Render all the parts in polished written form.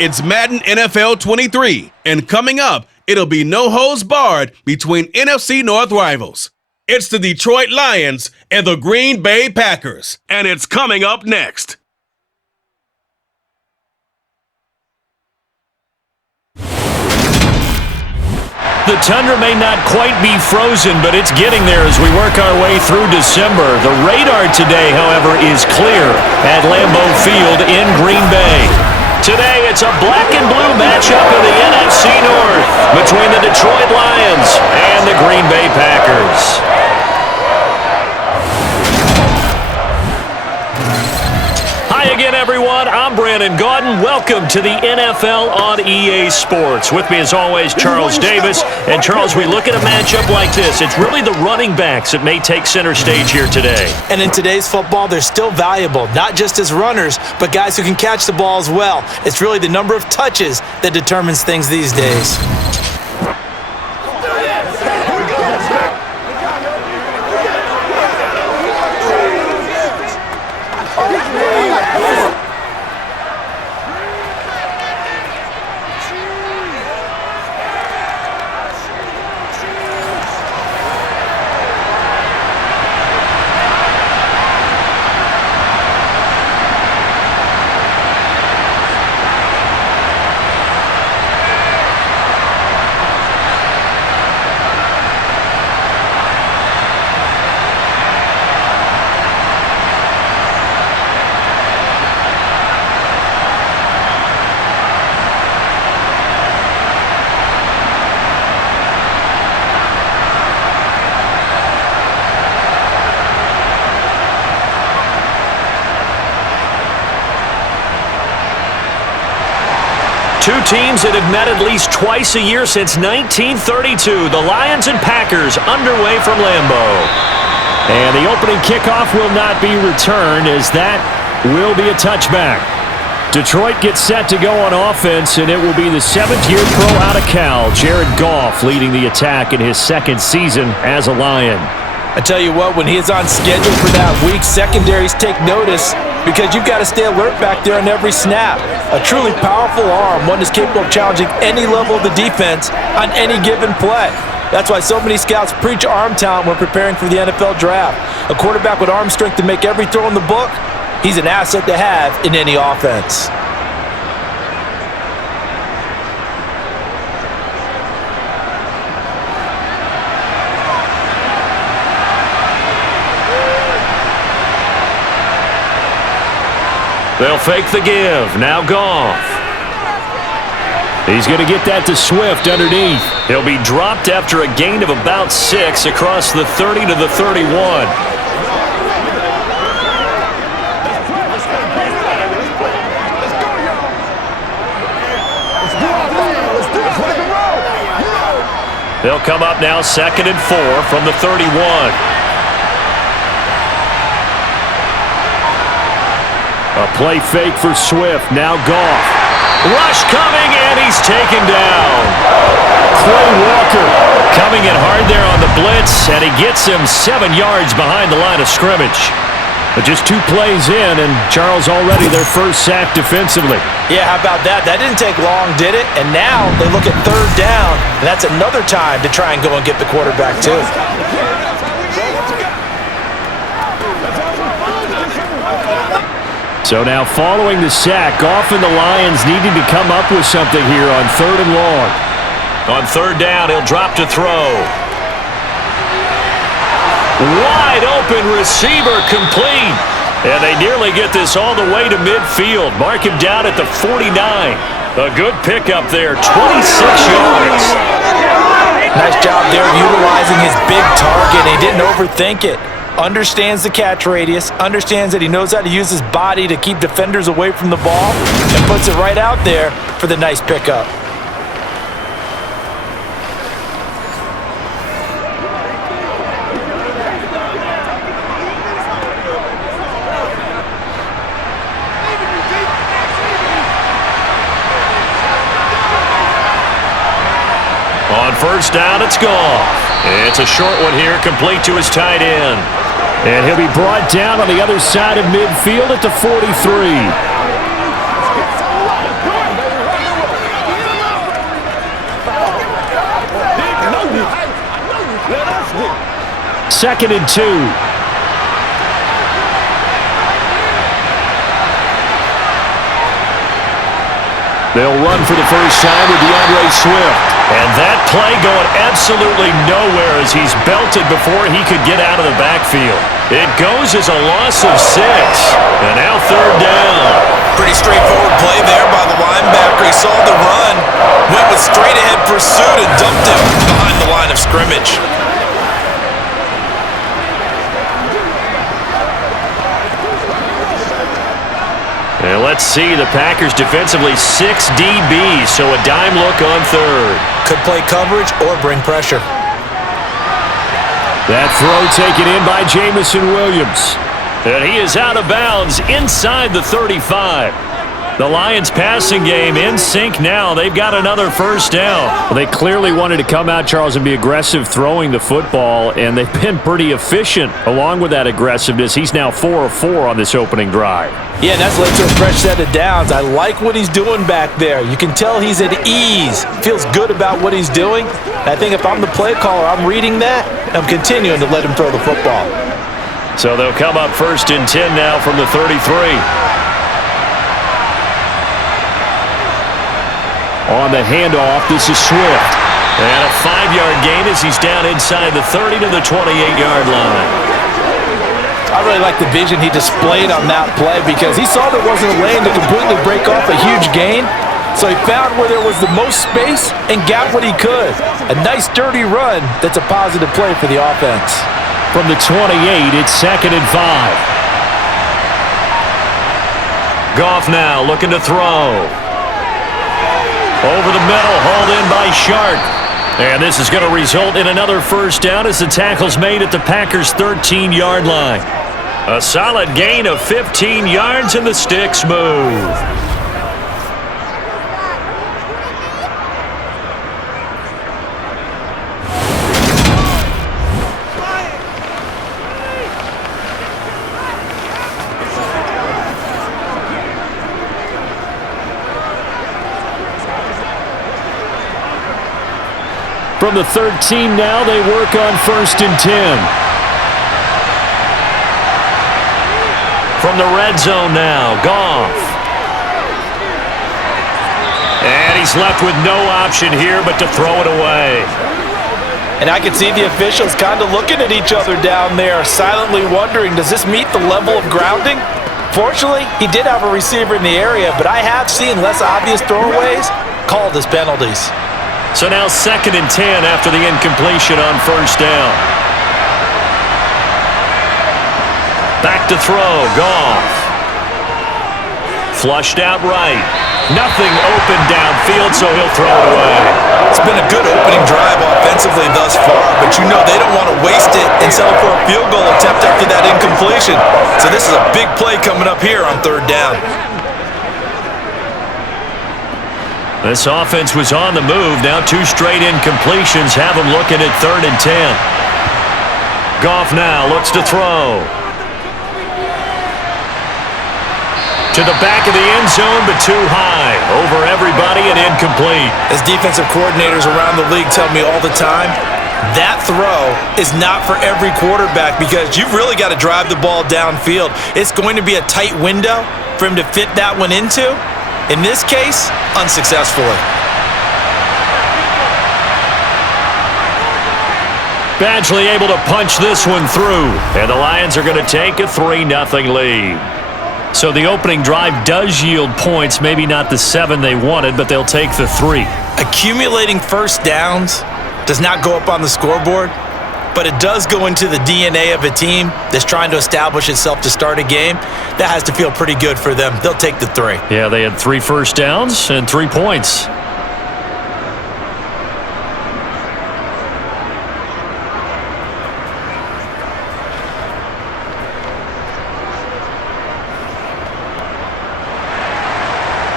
It's Madden NFL 23, and coming up, it'll be no holds barred between NFC North rivals. It's the Detroit Lions and the Green Bay Packers, and it's coming up next. The tundra may not quite be frozen, but it's getting there as we work our way through December. The radar today, however, is clear at Lambeau Field in Green Bay. Today, it's a black and blue matchup in the NFC North between the Detroit Lions and the Green Bay Packers. Hi again, everyone. I'm Brandon Gaudin. Welcome to the NFL on EA Sports. With me, as always, Charles Davis. And, Charles, we look at a matchup like this. It's really the running backs that may take center stage here today. And in today's football, they're still valuable, not just as runners, but guys who can catch the ball as well. It's really the number of touches that determines things these days. Two teams that have met at least twice a year since 1932. The Lions and Packers underway from Lambeau. And the opening kickoff will not be returned, as that will be a touchback. Detroit gets set to go on offense, and it will be the seventh-year pro out of Cal, Jared Goff, leading the attack in his second season as a Lion. I tell you what, when he is on schedule for that week, secondaries take notice because you've got to stay alert back there on every snap. A truly powerful arm, one that's capable of challenging any level of the defense on any given play. That's why so many scouts preach arm talent when preparing for the NFL draft. A quarterback with arm strength to make every throw in the book, he's an asset to have in any offense. They'll fake the give. Now Goff. He's going to get that to Swift underneath. He'll be dropped after a gain of about 6 across the 30 to the 31. They'll come up now 2nd and 4 from the 31. A play fake for Swift. Now Goff. Rush coming, and he's taken down. Clay Walker coming in hard there on the blitz, and he gets him 7 yards behind the line of scrimmage. But just 2 plays in, and Charles already their first sack defensively. Yeah, how about that? That didn't take long, did it? And now they look at 3rd down, and that's another time to try and go and get the quarterback too. So now following the sack, Goff and the Lions needing to come up with something here on 3rd and long. On 3rd down, he'll drop to throw. Wide open receiver complete. And they nearly get this all the way to midfield. Mark him down at the 49. A good pickup there, 26 yards. Nice job there utilizing his big target. He didn't overthink it. Understands the catch radius, understands that he knows how to use his body to keep defenders away from the ball, and puts it right out there for the nice pickup. On 1st down, it's Goff. It's a short one here, complete to his tight end. And he'll be brought down on the other side of midfield at the 43. 2nd and 2. They'll run for the first time with DeAndre Swift. And that play going absolutely nowhere as he's belted before he could get out of the backfield. It goes as a loss of 6. And now 3rd down. Pretty straightforward play there by the linebacker. He saw the run, went with straight-ahead pursuit, and dumped him behind the line of scrimmage. And let's see, the Packers defensively 6 DBs, so a dime look on 3rd. Could play coverage or bring pressure. That throw taken in by Jamison Williams. And he is out of bounds inside the 35. The Lions passing game in sync now. They've got another first down. Well, they clearly wanted to come out, Charles, and be aggressive throwing the football, and they've been pretty efficient along with that aggressiveness. He's now 4 of 4 on this opening drive. Yeah, and that's led to a fresh set of downs. I like what he's doing back there. You can tell he's at ease. Feels good about what he's doing. I think if I'm the play caller, I'm reading that, and I'm continuing to let him throw the football. So they'll come up 1st and 10 now from the 33. On the handoff, this is Swift. And a 5-yard gain as he's down inside the 30 to the 28-yard line. I really like the vision he displayed on that play because he saw there wasn't a lane to completely break off a huge gain. So he found where there was the most space and got what he could. A nice, dirty run that's a positive play for the offense. From the 28, it's 2nd and 5. Goff now looking to throw. Over the middle, hauled in by Sharp. And this is going to result in another first down as the tackle's made at the Packers' 13-yard line. A solid gain of 15 yards and the sticks move. From the 13 now, they work on 1st and 10. From the red zone now, Goff. And he's left with no option here but to throw it away. And I can see the officials kind of looking at each other down there, silently wondering, does this meet the level of grounding? Fortunately, he did have a receiver in the area, but I have seen less obvious throwaways called as penalties. So now 2nd and 10 after the incompletion on 1st down. Back to throw, Goff. Flushed out right. Nothing open downfield, so he'll throw it away. It's been a good opening drive offensively thus far, but you know they don't want to waste it and settle for a field goal attempt after that incompletion. So this is a big play coming up here on 3rd down. This offense was on the move. Now 2 straight incompletions have them looking at 3rd and 10. Goff now looks to throw. To the back of the end zone, but too high. Over everybody and incomplete. As defensive coordinators around the league tell me all the time, that throw is not for every quarterback because you've really got to drive the ball downfield. It's going to be a tight window for him to fit that one into. In this case, unsuccessfully. Badgley able to punch this one through. And the Lions are going to take a 3-0 lead. So the opening drive does yield points. Maybe not the 7 they wanted, but they'll take the 3. Accumulating first downs does not go up on the scoreboard, but it does go into the DNA of a team that's trying to establish itself to start a game. That has to feel pretty good for them. They'll take the 3. Yeah, they had 3 first downs and 3 points.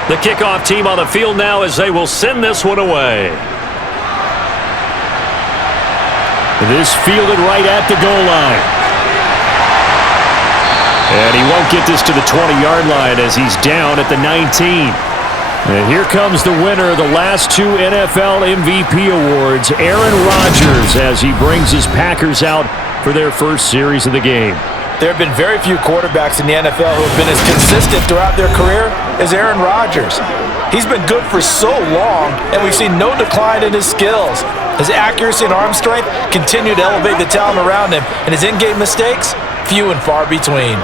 The kickoff team on the field now as they will send this one away. This fielded right at the goal line. And he won't get this to the 20-yard line as he's down at the 19. And here comes the winner of the last 2 NFL MVP awards, Aaron Rodgers, as he brings his Packers out for their first series of the game. There have been very few quarterbacks in the NFL who have been as consistent throughout their career as Aaron Rodgers. He's been good for so long, and we've seen no decline in his skills. His accuracy and arm strength continue to elevate the talent around him, and his in-game mistakes, few and far between.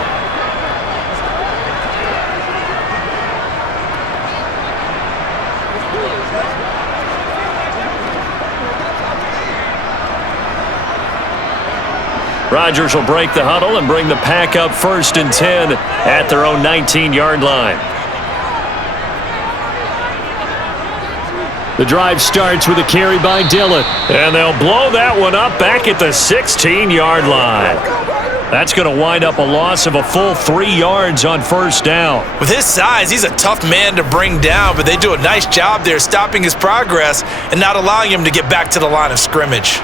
Rodgers will break the huddle and bring the Pack up 1st and 10 at their own 19-yard line. The drive starts with a carry by Dillon. And they'll blow that one up back at the 16-yard line. That's going to wind up a loss of a full 3 yards on 1st down. With his size, he's a tough man to bring down, but they do a nice job there stopping his progress and not allowing him to get back to the line of scrimmage.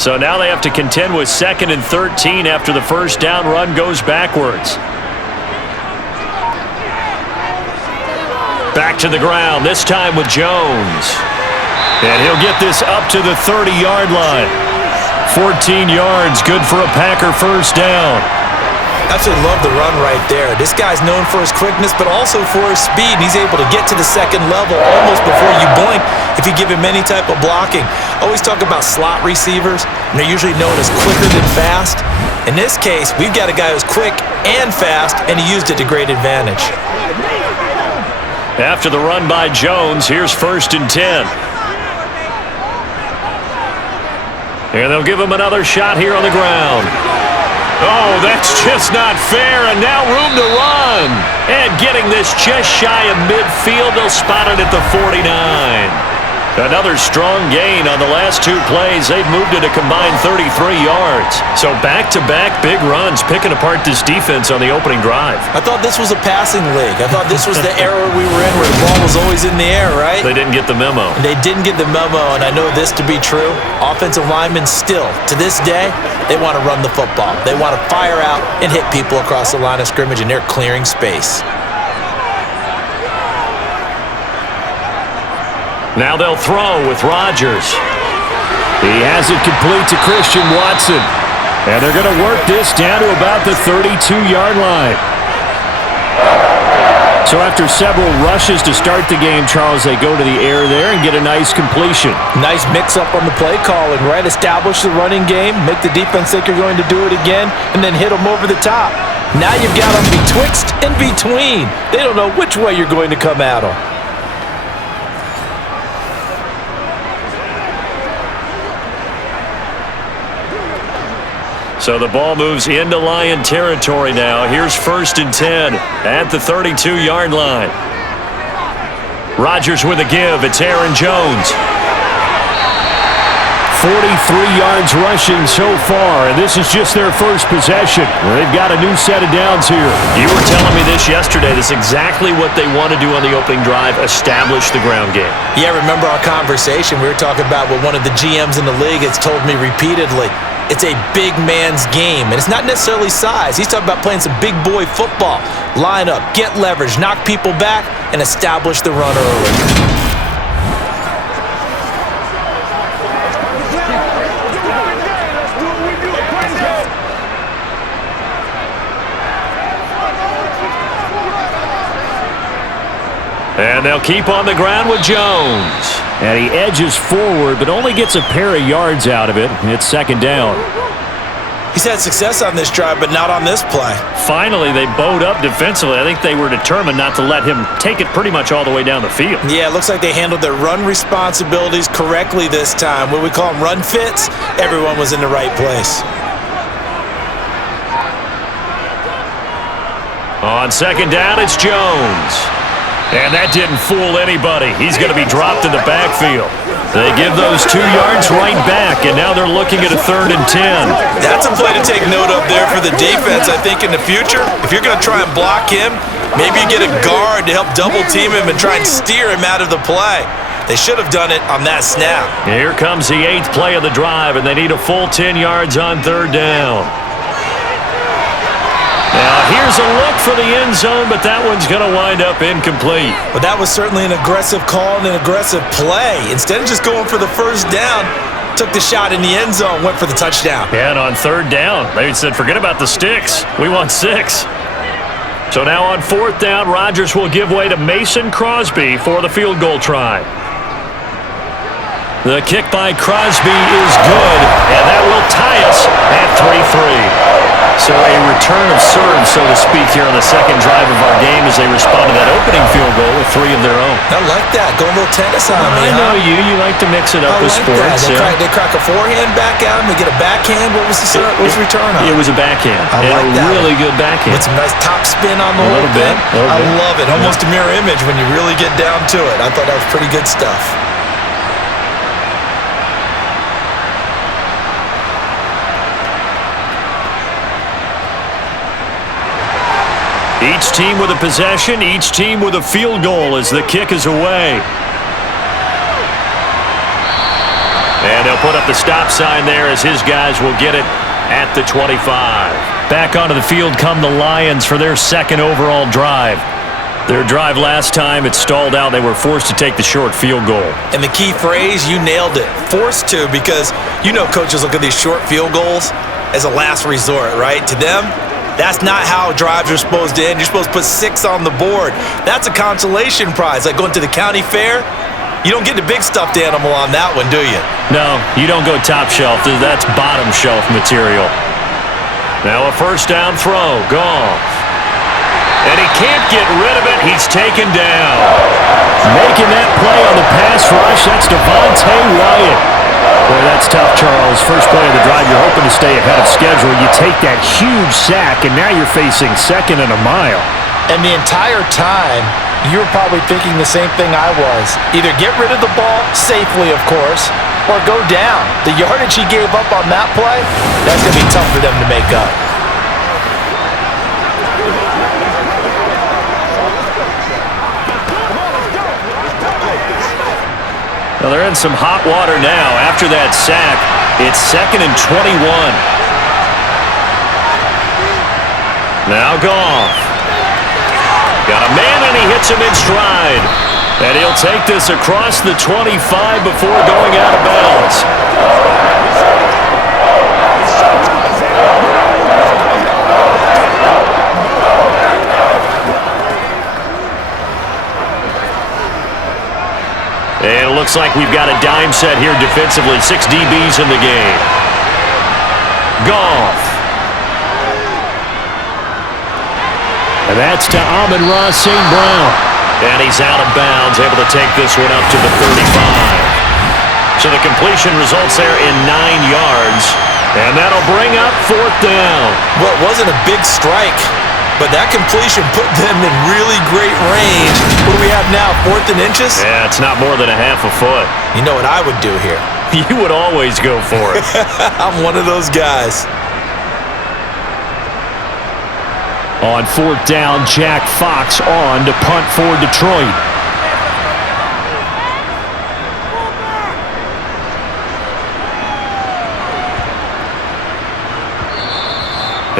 So now they have to contend with 2nd and 13 after the 1st down run goes backwards. Back to the ground, this time with Jones. And he'll get this up to the 30-yard line. 14 yards, good for a Packer 1st down. Absolutely love the run right there. This guy's known for his quickness, but also for his speed. And he's able to get to the 2nd level almost before you blink if you give him any type of blocking. Always talk about slot receivers, and they're usually known as quicker than fast. In this case, we've got a guy who's quick and fast, and he used it to great advantage. After the run by Jones, here's 1st and 10. And they'll give him another shot here on the ground. Oh, that's just not fair, and now room to run. And getting this just shy of midfield, they'll spot it at the 49. Another strong gain on the last 2 plays. They've moved it a combined 33 yards. So back-to-back big runs, picking apart this defense on the opening drive. I thought this was a passing league. I thought this was the era we were in where the ball was always in the air, right? They didn't get the memo. They didn't get the memo, and I know this to be true. Offensive linemen still, to this day, they want to run the football. They want to fire out and hit people across the line of scrimmage, and they're clearing space. Now they'll throw with Rodgers. He has it complete to Christian Watson. And they're going to work this down to about the 32-yard line. So after several rushes to start the game, Charles, they go to the air there and get a nice completion. Nice mix-up on the play calling, right? Establish the running game, make the defense think you're going to do it again, and then hit them over the top. Now you've got them betwixt and between. They don't know which way you're going to come at them. So the ball moves into Lion territory now. Here's 1st and 10 at the 32-yard line. Rodgers with a give. It's Aaron Jones. 43 yards rushing so far, and this is just their first possession. They've got a new set of downs here. You were telling me this yesterday. This is exactly what they want to do on the opening drive, establish the ground game. Yeah, remember our conversation? We were talking about what one of the GMs in the league has told me repeatedly. It's a big man's game, and it's not necessarily size. He's talking about playing some big boy football. Line up, get leverage, knock people back, and establish the run early. And they'll keep on the ground with Jones. And he edges forward, but only gets a pair of yards out of it. It's 2nd down. He's had success on this drive, but not on this play. Finally, they bowed up defensively. I think they were determined not to let him take it pretty much all the way down the field. Yeah, it looks like they handled their run responsibilities correctly this time. What we call them run fits, everyone was in the right place. On 2nd down, it's Jones. And that didn't fool anybody. He's going to be dropped in the backfield. They give those 2 yards right back, and now they're looking at a 3rd and 10. That's a play to take note of there for the defense, I think, in the future. If you're going to try and block him, maybe you get a guard to help double-team him and try and steer him out of the play. They should have done it on that snap. Here comes the 8th play of the drive, and they need a full 10 yards on 3rd down. Now, here's a look for the end zone, but that one's going to wind up incomplete. But that was certainly an aggressive call and an aggressive play. Instead of just going for the first down, took the shot in the end zone, went for the touchdown. Yeah, and on 3rd down, they said, forget about the sticks. We want 6. So now on 4th down, Rodgers will give way to Mason Crosby for the field goal try. The kick by Crosby is good, and that will tie us at 3-3. So a return of serve, so to speak, here on the second drive of our game as they respond to that opening field goal with 3 of their own. I like that. Go a little tennis on me, I know you. You like to mix it up with sports. They crack a forehand back at him. They get a backhand. What was the return on? It was a backhand. I like that. Really good backhand. With some nice top spin on the whole thing. I love it. Almost a mirror image when you really get down to it. I thought that was pretty good stuff. Each team with a possession, each team with a field goal as the kick is away. And they'll put up the stop sign there as his guys will get it at the 25. Back onto the field come the Lions for their second overall drive. Their drive last time, it stalled out. They were forced to take the short field goal. And the key phrase, you nailed it. Forced to, because you know coaches look at these short field goals as a last resort, right? To them, that's not how drives are supposed to end. You're supposed to put 6 on the board. That's a consolation prize. Like going to the county fair, you don't get the big stuffed animal on that one, do you? No, you don't go top shelf. That's bottom shelf material. Now a first down throw. Goff. And he can't get rid of it. He's taken down. Making that play on the pass rush, that's Devontae Wyatt. Boy, that's tough, Charles. First play of the drive, you're hoping to stay ahead of schedule. You take that huge sack, and now you're facing 2nd and a mile. And the entire time, you were probably thinking the same thing I was. Either get rid of the ball, safely, of course, or go down. The yardage he gave up on that play, that's going to be tough for them to make up. Well, they're in some hot water now. After that sack, it's 2nd and 21. Now Goff. Got a man, and he hits him in stride. And he'll take this across the 25 before going out of bounds. And it looks like we've got a dime set here defensively. 6 DBs in the game. Goff. And that's to Amon-Ra St. Brown. And he's out of bounds, able to take this one up to the 35. So the completion results there in 9 yards. And that'll bring up 4th down. Well, it wasn't a big strike, but that completion put them in really great range. What do we have now, 4th and inches? Yeah, it's not more than a half a foot. You know what I would do here? You would always go for it. I'm one of those guys. On 4th down, Jack Fox on to punt for Detroit.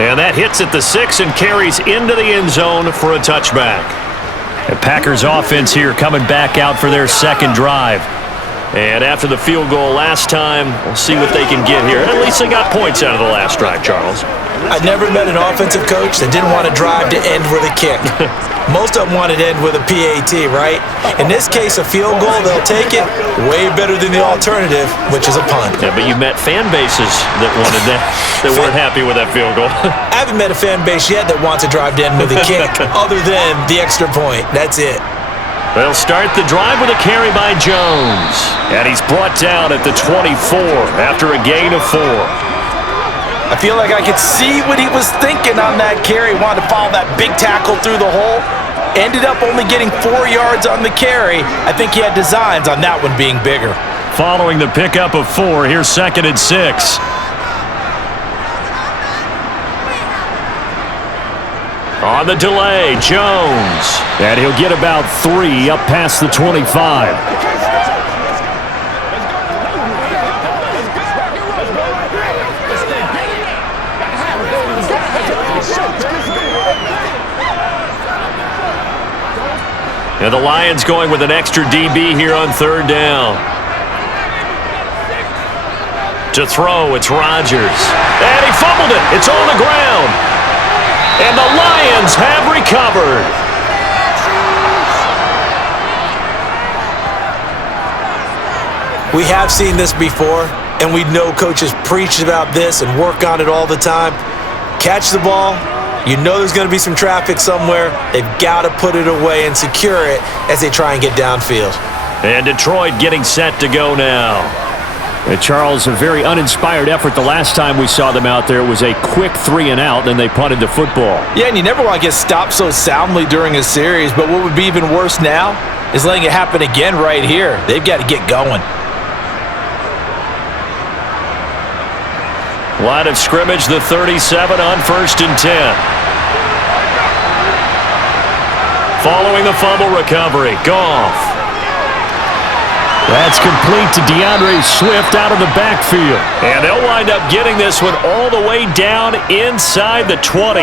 And that hits at the 6 and carries into the end zone for a touchback. The Packers offense here coming back out for their second drive. And after the field goal last time, we'll see what they can get here. At least they got points out of the last drive, Charles. I never met an offensive coach that didn't want to drive to end with a kick. Most of them wanted to end with a PAT, right? In this case, a field goal, they'll take it. Way better than the alternative, which is a punt. Yeah, but you met fan bases that wanted that, that weren't happy with that field goal. I haven't met a fan base yet that wants to drive to end with a kick, other than the extra point. That's it. They'll start the drive with a carry by Jones. And he's brought down at the 24 after a gain of 4. I feel like I could see what he was thinking on that carry. Wanted to follow that big tackle through the hole. Ended up only getting 4 yards on the carry. I think he had designs on that one being bigger. Following the pickup of 4, here's 2nd and 6. On the delay, Jones. And he'll get about 3 up past the 25. And the Lions going with an extra DB here on third down. To throw, it's Rodgers. And he fumbled it. It's on the ground. And the Lions have recovered. We have seen this before, and we know coaches preach about this and work on it all the time. Catch the ball. You know there's going to be some traffic somewhere. They've got to put it away and secure it as they try and get downfield. And Detroit getting set to go now. Charles, a very uninspired effort the last time we saw them out there. It was a quick 3-and-out, then they punted the football. Yeah, and you never want to get stopped so soundly during a series, but what would be even worse now is letting it happen again right here. They've got to get going. Line of scrimmage, the 37 on 1st and 10. Following the fumble recovery, Goff. That's complete to DeAndre Swift out of the backfield. And they'll wind up getting this one all the way down inside the 20.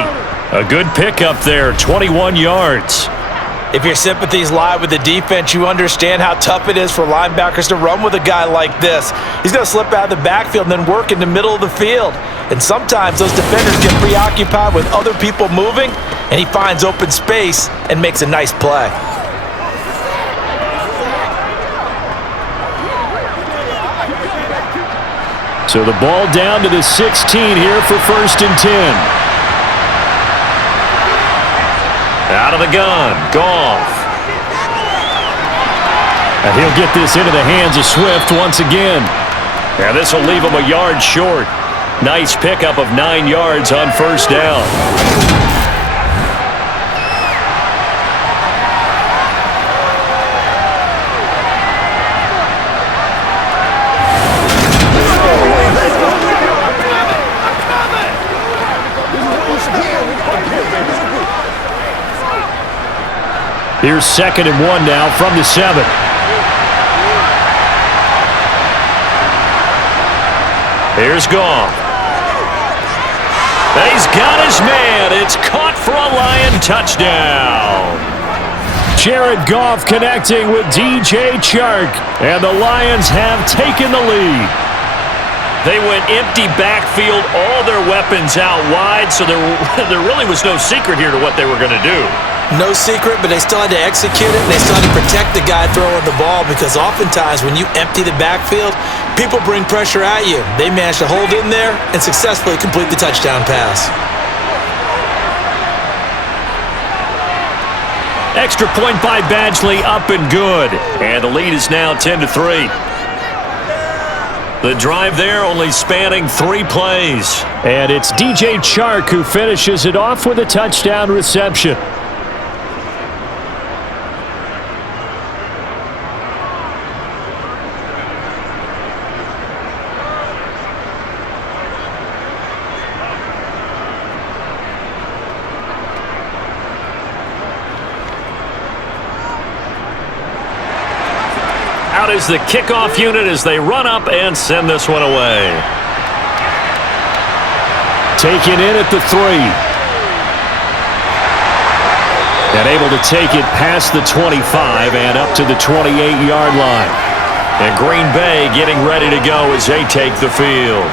A good pickup there, 21 yards. If your sympathies lie with the defense, you understand how tough it is for linebackers to run with a guy like this. He's going to slip out of the backfield and then work in the middle of the field. And sometimes those defenders get preoccupied with other people moving, and he finds open space and makes a nice play. So the ball down to the 16 here for 1st and 10. Out of the gun, Goff. And he'll get this into the hands of Swift once again. And this will leave him a yard short. Nice pickup of 9 yards on 1st down. Here's 2nd and 1 now from the 7. Here's Goff. He's got his man. It's caught for a Lion touchdown. Jared Goff connecting with DJ Chark. And the Lions have taken the lead. They went empty backfield, all their weapons out wide, so there really was no secret here to what they were going to do. No secret, but they still had to execute it, and they still had to protect the guy throwing the ball, because oftentimes when you empty the backfield, people bring pressure at you. They managed to hold in there and successfully complete the touchdown pass. Extra point by Badgley, up and good. And the lead is now 10-3. The drive there only spanning 3 plays. And it's DJ Chark who finishes it off with a touchdown reception. Out is the kickoff unit as they run up and send this one away. Taken in at the 3. And able to take it past the 25 and up to the 28-yard line. And Green Bay getting ready to go as they take the field.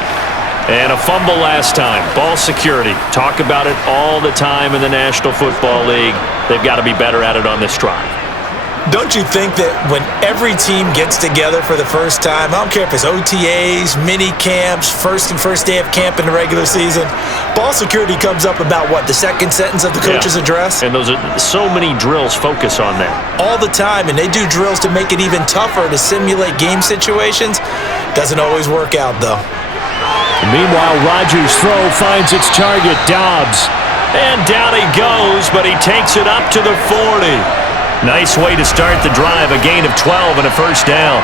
And a fumble last time. Ball security. Talk about it all the time in the National Football League. They've got to be better at it on this drive. Don't you think that when every team gets together for the first time, I don't care if it's OTAs, mini camps, first day of camp in the regular season, ball security comes up about what, the second sentence of the coach's address? And those are so many drills focus on that. All the time, and they do drills to make it even tougher to simulate game situations. Doesn't always work out, though. Meanwhile, Rodgers' throw finds its target, Dobbs. And down he goes, but he takes it up to the 40. Nice way to start the drive, a gain of 12 and a first down.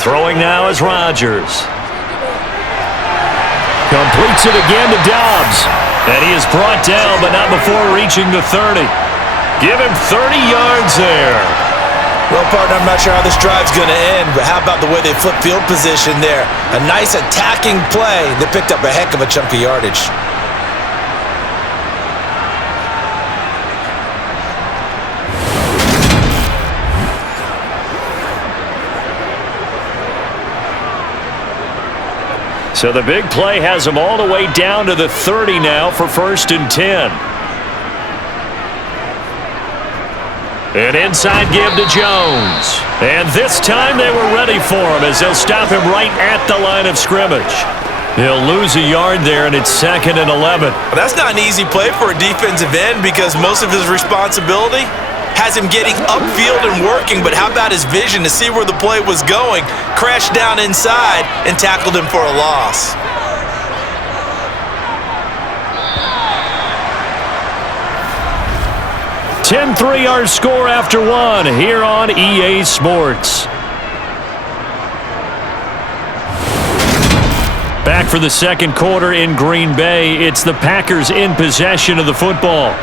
Throwing now is Rodgers. Completes it again to Dobbs. And he is brought down, but not before reaching the 30. Give him 30 yards there. Well, partner, I'm not sure how this drive's going to end, but how about the way they flip field position there? A nice attacking play that picked up a heck of a chunk of yardage. So the big play has them all the way down to the 30 now for 1st and 10. An inside give to Jones. And this time they were ready for him as they'll stop him right at the line of scrimmage. He'll lose a yard there, and it's 2nd and 11. Well, that's not an easy play for a defensive end because most of his responsibility has him getting upfield and working, but how about his vision to see where the play was going, crashed down inside, and tackled him for a loss. 10-3 our score after one here on EA Sports. Back for the second quarter in Green Bay. It's the Packers in possession of the football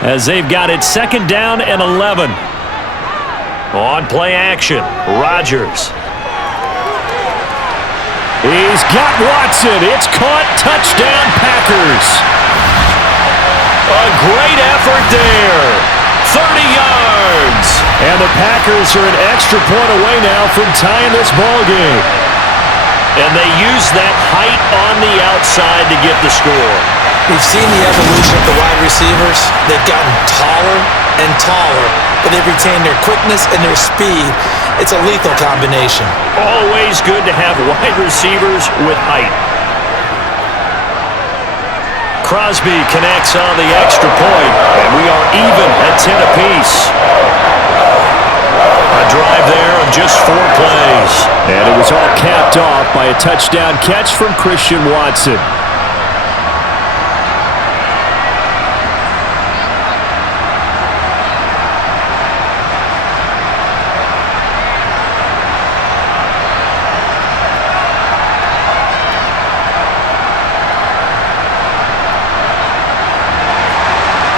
as they've got it 2nd down and 11. On play action, Rodgers. He's got Watson. It's caught. Touchdown, Packers. A great effort there. 30 yards. And the Packers are an extra point away now from tying this ball game. And they use that height on the outside to get the score. We've seen the evolution of the wide receivers. They've gotten taller and taller, but they've retained their quickness and their speed. It's a lethal combination. Always good to have wide receivers with height. Crosby connects on the extra point, and we are even at 10 apiece. A drive there of just 4 plays. And it was all capped off by a touchdown catch from Christian Watson.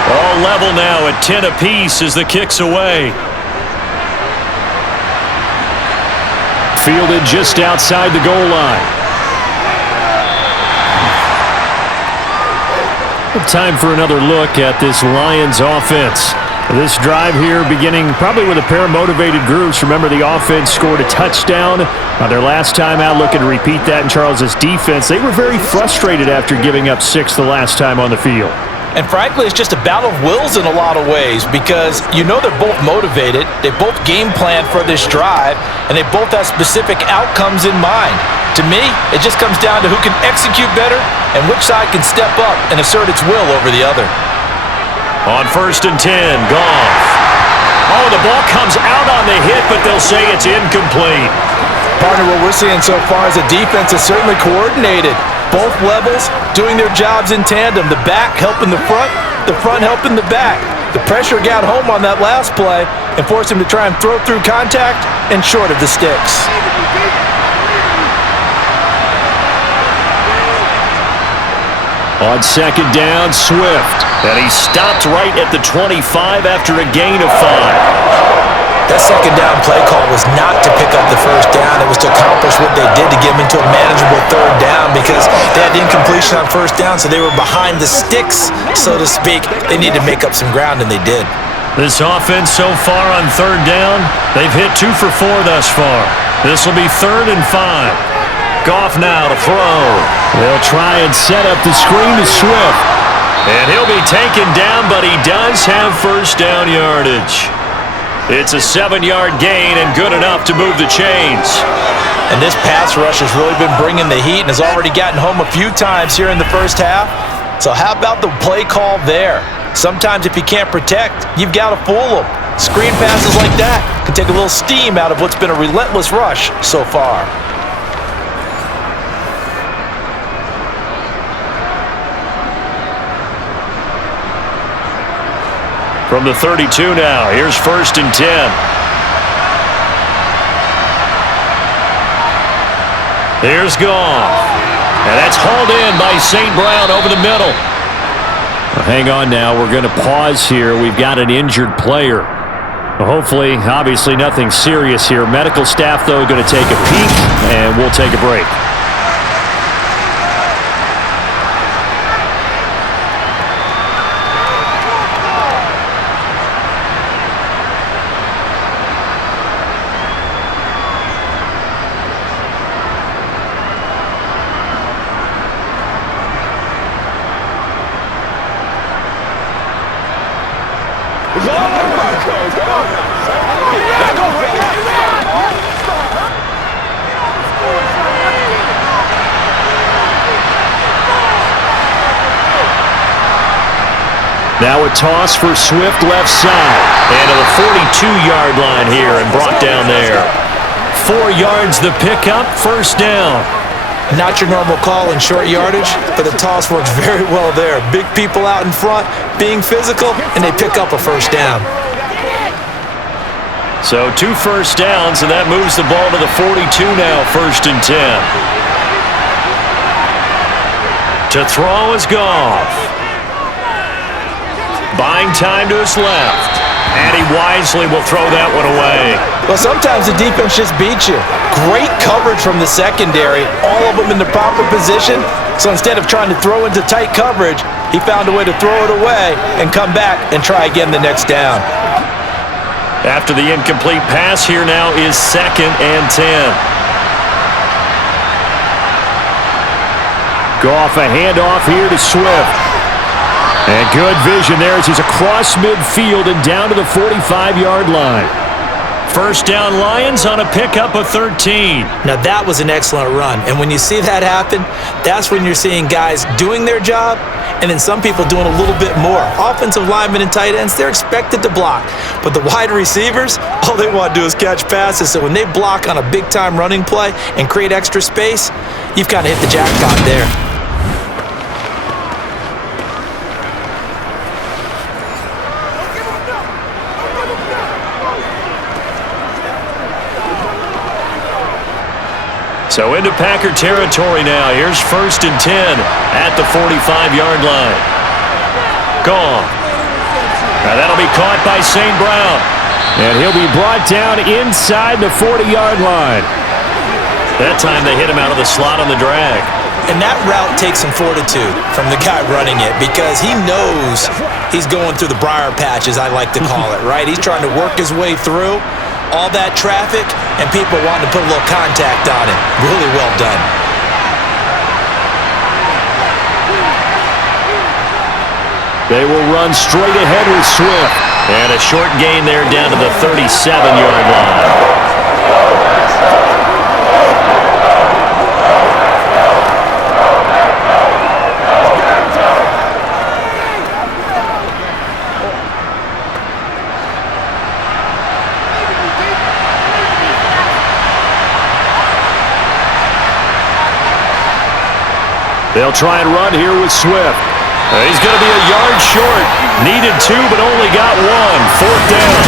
All level now at 10 apiece as the kick's away. Fielded just outside the goal line. Time for another look at this Lions offense. This drive here beginning probably with a pair of motivated groups. Remember, the offense scored a touchdown on their last time out. Looking to repeat that in Charles's defense. They were very frustrated after giving up 6 the last time on the field. And frankly, it's just a battle of wills in a lot of ways because you know they're both motivated, they both game plan for this drive, and they both have specific outcomes in mind. To me, it just comes down to who can execute better and which side can step up and assert its will over the other. On 1st and 10, Goff. Oh, the ball comes out on the hit, but they'll say it's incomplete. Partner, what we're seeing so far is the defense is certainly coordinated. Both levels doing their jobs in tandem. The back helping the front helping the back. The pressure got home on that last play and forced him to try and throw through contact and short of the sticks. On 2nd down, Swift. And he stopped right at the 25 after a gain of 5. That 2nd down play call was not to pick up the 1st down. It was to accomplish what they did to get them into a manageable 3rd down because they had incompletion on 1st down, so they were behind the sticks, so to speak. They needed to make up some ground, and they did. This offense so far on 3rd down, they've hit 2 for 4 thus far. This will be 3rd and 5. Goff now to throw. They'll try and set up the screen to Swift. And he'll be taken down, but he does have 1st down yardage. It's a 7-yard gain and good enough to move the chains. And this pass rush has really been bringing the heat and has already gotten home a few times here in the first half. So how about the play call there? Sometimes if you can't protect, you've got to fool them. Screen passes like that can take a little steam out of what's been a relentless rush so far. From the 32 now, here's 1st and 10. Here's Goff. And that's hauled in by St. Brown over the middle. Well, hang on now. We're going to pause here. We've got an injured player. Well, hopefully, obviously nothing serious here. Medical staff, though, going to take a peek, and we'll take a break. Now a toss for Swift left side. And to the 42-yard line here and brought down there. 4 yards the pickup, first down. Not your normal call in short yardage, but the toss works very well there. Big people out in front, being physical, and they pick up a first down. So 2 first downs, and that moves the ball to the 42 now, 1st and 10. To throw is Goff. Buying time to his left. And he wisely will throw that one away. Well, sometimes the defense just beats you. Great coverage from the secondary, all of them in the proper position. So instead of trying to throw into tight coverage, he found a way to throw it away and come back and try again the next down. After the incomplete pass, here now is 2nd and 10. Goff, a handoff here to Swift. And good vision there as he's across midfield and down to the 45-yard line. First down Lions on a pickup of 13. Now that was an excellent run. And when you see that happen, that's when you're seeing guys doing their job and then some people doing a little bit more. Offensive linemen and tight ends, they're expected to block. But the wide receivers, all they want to do is catch passes. So when they block on a big-time running play and create extra space, you've kind of hit the jackpot there. So into Packer territory now. Here's 1st and 10 at the 45-yard line. Goff. Now that'll be caught by St. Brown. And he'll be brought down inside the 40-yard line. That time they hit him out of the slot on the drag. And that route takes some fortitude from the guy running it because he knows he's going through the briar patch, as I like to call it, right? He's trying to work his way through all that traffic and people wanting to put a little contact on it. Really well done. They will run straight ahead with Swift. And a short gain there down to the 37-yard line. They'll try and run here with Swift. He's going to be a yard short. Needed 2, but only got 1. 4th down.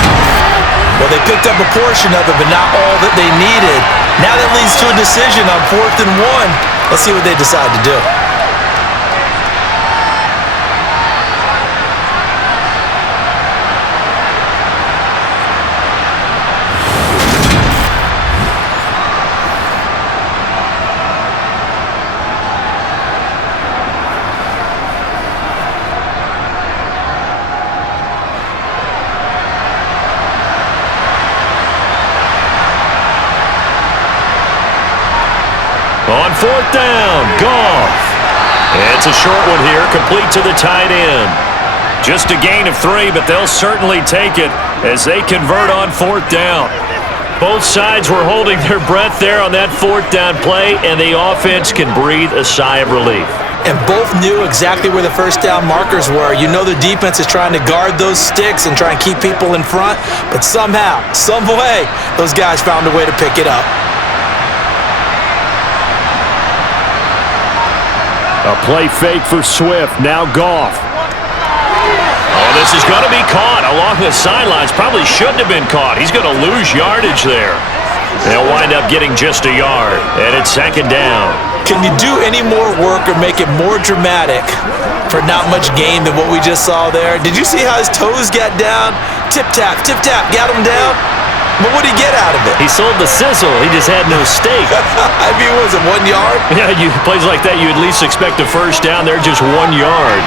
Well, they picked up a portion of it, but not all that they needed. Now that leads to a decision on 4th and 1. Let's see what they decide to do. On 4th down, Goff. It's a short one here, complete to the tight end. Just a gain of 3, but they'll certainly take it as they convert on 4th down. Both sides were holding their breath there on that 4th down play, and the offense can breathe a sigh of relief. And both knew exactly where the first down markers were. You know the defense is trying to guard those sticks and try and keep people in front, but somehow, some way, those guys found a way to pick it up. A play fake for Swift. Now Goff. Oh, this is going to be caught along the sidelines. Probably shouldn't have been caught. He's going to lose yardage there. They'll wind up getting just a yard, and it's second down. Can you do any more work or make it more dramatic for not much gain than what we just saw there? Did you see how his toes got down? Tip-tap, got him down. But what did he get out of it? He sold the sizzle. He just had no steak. I mean, was it 1 yard? Yeah, plays like that, you at least expect a first down. They're just 1 yard.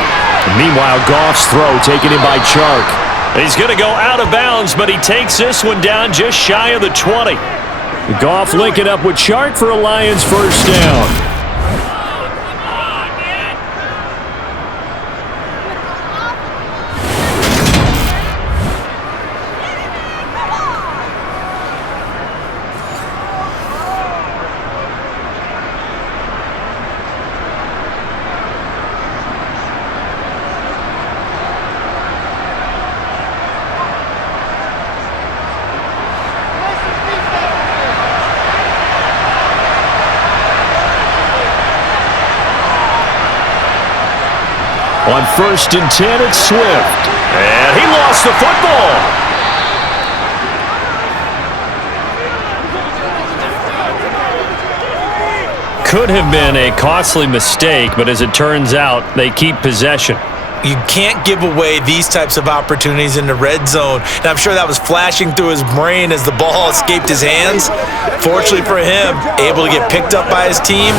And meanwhile, Goff's throw taken in by Chark. He's going to go out of bounds, but he takes this one down just shy of the 20. Goff linking up with Chark for a Lions first down. On 1st and 10, it's Swift. And he lost the football. Could have been a costly mistake, but as it turns out, they keep possession. You can't give away these types of opportunities in the red zone. And I'm sure that was flashing through his brain as the ball escaped his hands. Fortunately for him, able to get picked up by his team,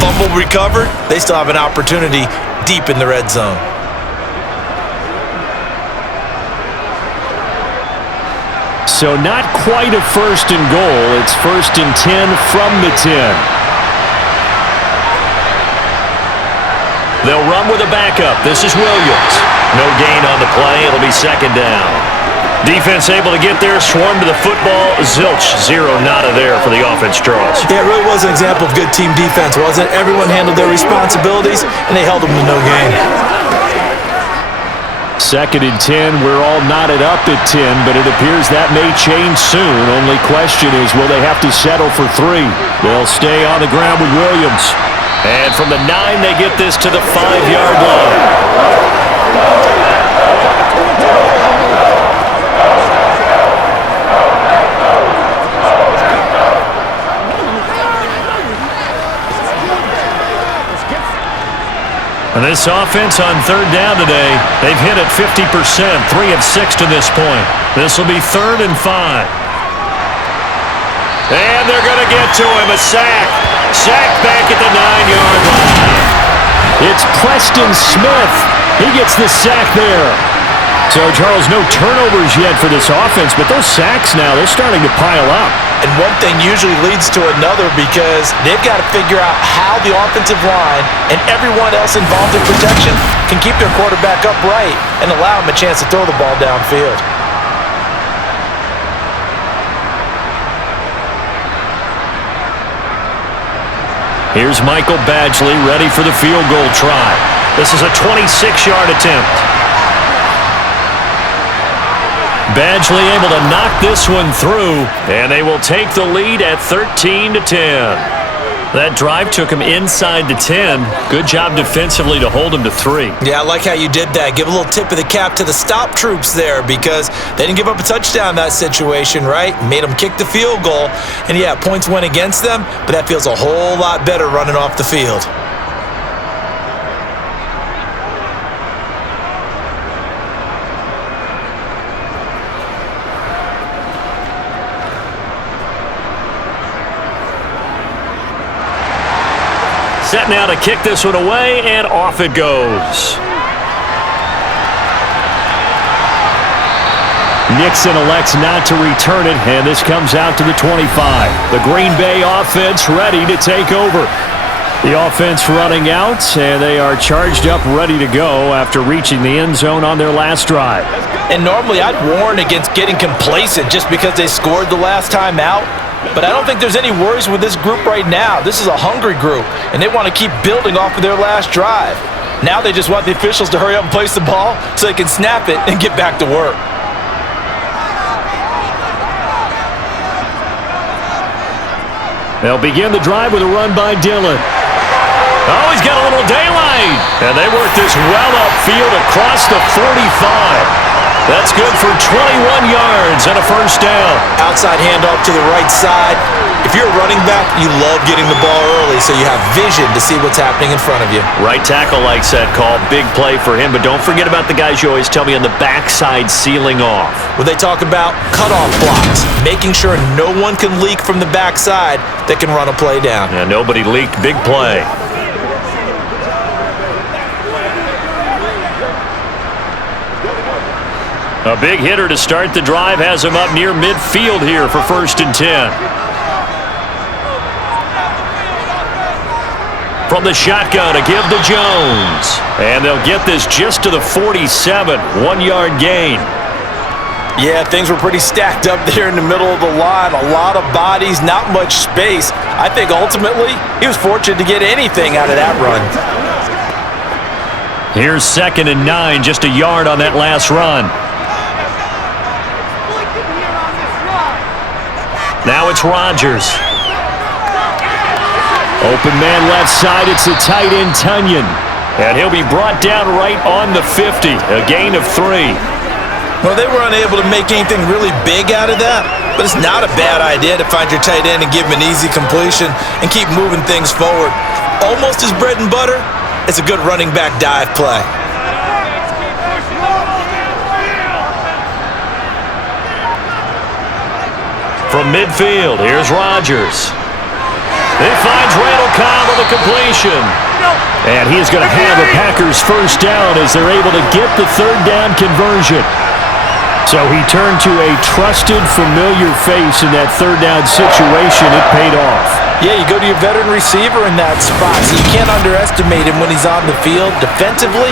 fumble recovered. They still have an opportunity deep in the red zone. So not quite a 1st and goal. It's 1st and 10 from the 10. They'll run with a backup. This is Williams. No gain on the play. It'll be second down. Defense able to get there, swarm to the football. Zilch, 0 nada there for the offense draws. Yeah, it really was an example of good team defense, wasn't it? Everyone handled their responsibilities, and they held them to no gain. 2nd and 10. We're all knotted up at 10, but it appears that may change soon. Only question is, will they have to settle for 3? They'll stay on the ground with Williams. And from the 9, they get this to the 5-yard line. And this offense on 3rd down today, they've hit it 50%, 3 of 6 to this point. This will be 3rd and 5. And they're going to get to him, a sack. Sack back at the 9-yard line. It's Preston Smith. He gets the sack there. So, Charles, no turnovers yet for this offense, but those sacks now, they're starting to pile up. And one thing usually leads to another because they've got to figure out how the offensive line and everyone else involved in protection can keep their quarterback upright and allow him a chance to throw the ball downfield. Here's Michael Badgley ready for the field goal try. This is a 26-yard attempt. Badgley able to knock this one through, and they will take the lead at 13-10. That drive took him inside the 10. Good job defensively to hold him to 3. Yeah, I like how you did that. Give a little tip of the cap to the stop troops there because they didn't give up a touchdown in that situation, right? Made them kick the field goal. And yeah, points went against them, but that feels a whole lot better running off the field. Set now to kick this one away, and off it goes. Nixon elects not to return it, and this comes out to the 25. The Green Bay offense ready to take over. The offense running out, and they are charged up, ready to go after reaching the end zone on their last drive. And normally I'd warn against getting complacent just because they scored the last time out. But I don't think there's any worries with this group right now. This is a hungry group, and they want to keep building off of their last drive. Now they just want the officials to hurry up and place the ball so they can snap it and get back to work. They'll begin the drive with a run by Dillon. Oh, he's got a little daylight. And they work this well upfield across the 45. That's good for 21 yards and a first down. Outside handoff to the right side. If you're a running back, you love getting the ball early so you have vision to see what's happening in front of you. Right tackle likes that call. Big play for him, but don't forget about the guys you always tell me on the backside sealing off. When they talk about cutoff blocks, making sure no one can leak from the backside that can run a play down. Yeah, nobody leaked. Big play. A big hitter to start the drive has him up near midfield here for 1st and 10. From the shotgun, a give to Jones. And they'll get this just to the 47, 1-yard gain. Yeah, things were pretty stacked up there in the middle of the line. A lot of bodies, not much space. I think ultimately he was fortunate to get anything out of that run. Here's 2nd and 9, just a yard on that last run. Now it's Rodgers. Open man left side. It's a tight end, Tunyon. And he'll be brought down right on the 50. A gain of 3. Well, they were unable to make anything really big out of that, but it's not a bad idea to find your tight end and give him an easy completion and keep moving things forward. Almost his bread and butter. It's a good running back dive play. From midfield, here's Rodgers. He finds Randall Cobb on the completion. And he's going to have a Packers first down as they're able to get the 3rd down conversion. So he turned to a trusted, familiar face in that 3rd down situation. It paid off. Yeah, you go to your veteran receiver in that spot, so you can't underestimate him when he's on the field. Defensively,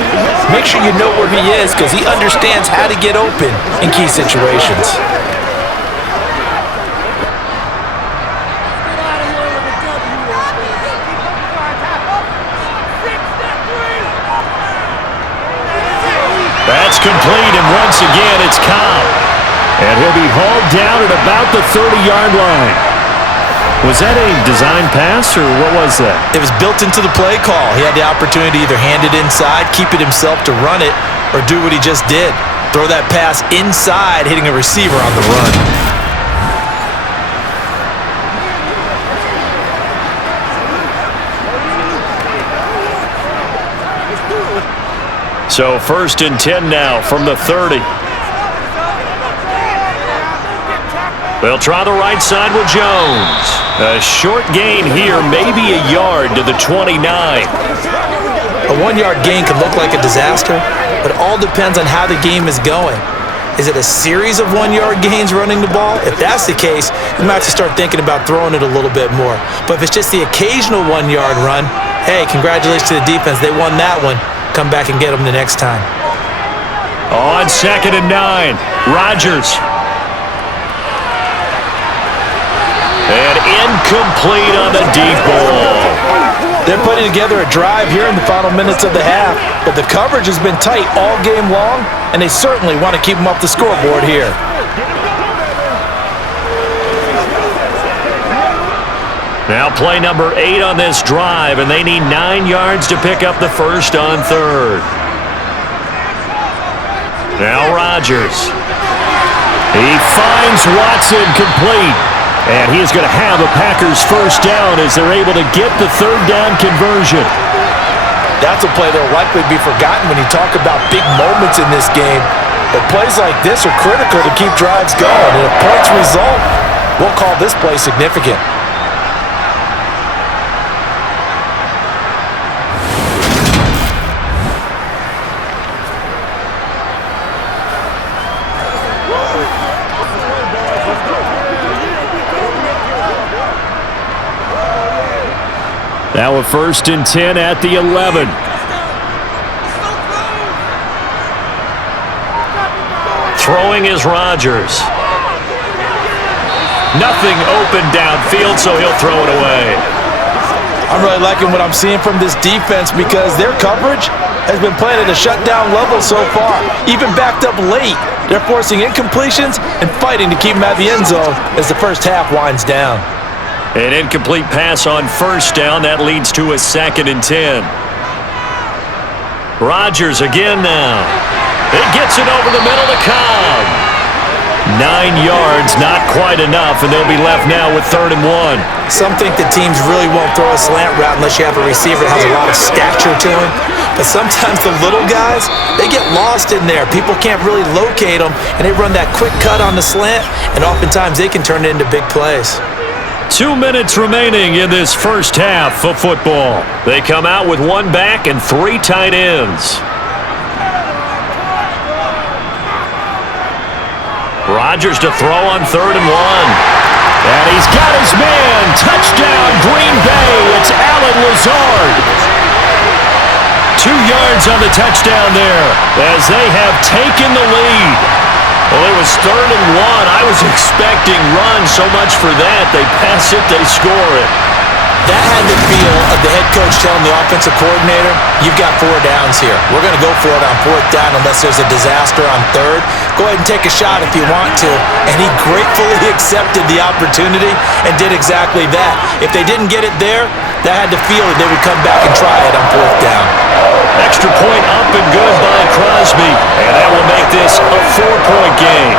make sure you know where he is because he understands how to get open in key situations. That's complete, and once again, it's Cobb. And he'll be hauled down at about the 30-yard line. Was that a design pass, or what was that? It was built into the play call. He had the opportunity to either hand it inside, keep it himself to run it, or do what he just did. Throw that pass inside, hitting a receiver on the run. So 1st and 10 now from the 30. They'll try the right side with Jones. A short gain here, maybe a yard to the 29. A 1-yard gain could look like a disaster, but it all depends on how the game is going. Is it a series of 1-yard gains running the ball? If that's the case, you might have to start thinking about throwing it a little bit more. But if it's just the occasional 1-yard run, hey, congratulations to the defense. They won that one. Come back and get them the next time. On 2nd and 9, Rodgers. And incomplete on the deep ball. They're putting together a drive here in the final minutes of the half, but the coverage has been tight all game long, and they certainly want to keep them off the scoreboard here. Now play number 8 on this drive, and they need 9 yards to pick up the first on 3rd. Now Rodgers. He finds Watson complete. And he is going to have a Packers first down as they're able to get the 3rd down conversion. That's a play that will likely be forgotten when you talk about big moments in this game. But plays like this are critical to keep drives going. And if points result, we'll call this play significant. Now a 1st and 10 at the 11. Throwing is Rodgers. Nothing open downfield, so he'll throw it away. I'm really liking what I'm seeing from this defense because their coverage has been playing at a shutdown level so far. Even backed up late, they're forcing incompletions and fighting to keep them out of the end zone as the first half winds down. An incomplete pass on 1st down. That leads to a 2nd and 10. Rodgers again now. It gets it over the middle to Cobb. 9 yards, not quite enough, and they'll be left now with 3rd and 1. Some think that teams really won't throw a slant route unless you have a receiver that has a lot of stature to him. But sometimes the little guys, they get lost in there. People can't really locate them, and they run that quick cut on the slant, and oftentimes they can turn it into big plays. 2 minutes remaining in this first half of football. They come out with 1 back and 3 tight ends. Rodgers to throw on 3rd and 1. And he's got his man. Touchdown, Green Bay. It's Allen Lazard. 2 yards on the touchdown there as they have taken the lead. Well, it was 3rd and 1. I was expecting run so much for that. They pass it, they score it. That had the feel of the head coach telling the offensive coordinator, you've got 4 downs here. We're going to go for it on 4th down unless there's a disaster on 3rd. Go ahead and take a shot if you want to. And he gratefully accepted the opportunity and did exactly that. If they didn't get it there, that had the feel that they would come back and try it on 4th down. Extra point up and good by Crosby. And that will make this a 4-point game.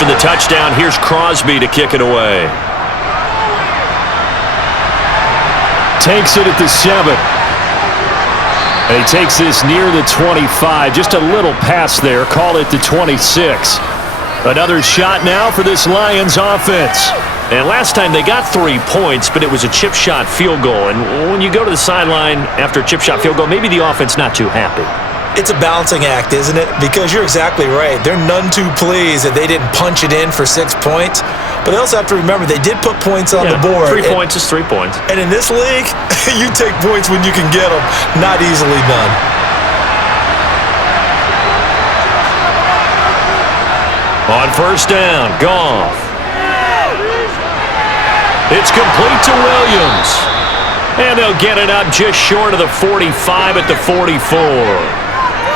After the touchdown, here's Crosby to kick it away. Takes it at the 7. And he takes this near the 25. Just a little pass there. Call it the 26. Another shot now for this Lions offense. And last time they got 3 points, but it was a chip shot field goal. And when you go to the sideline after a chip shot field goal, maybe the offense not too happy. It's a balancing act, isn't it? Because you're exactly right. They're none too pleased that they didn't punch it in for 6 points. But they also have to remember they did put points on the board. 3 points is 3 points. And in this league, you take points when you can get them. Not easily done. On 1st down, Goff. It's complete to Williams. And they'll get it up just short of the 45 at the 44.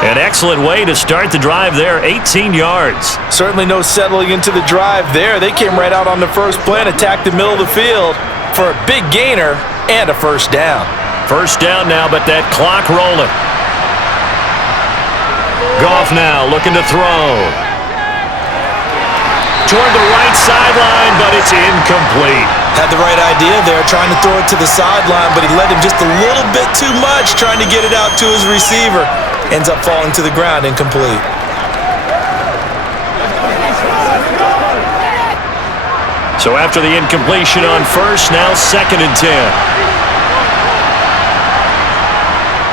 An excellent way to start the drive there, 18 yards. Certainly no settling into the drive there. They came right out on the first play and attacked the middle of the field for a big gainer and a 1st down. 1st down now, but that clock rolling. Goff now looking to throw. Toward the right sideline, but it's incomplete. Had the right idea there, trying to throw it to the sideline, but he led him just a little bit too much, trying to get it out to his receiver. Ends up falling to the ground, incomplete. So after the incompletion on 1st, now 2nd and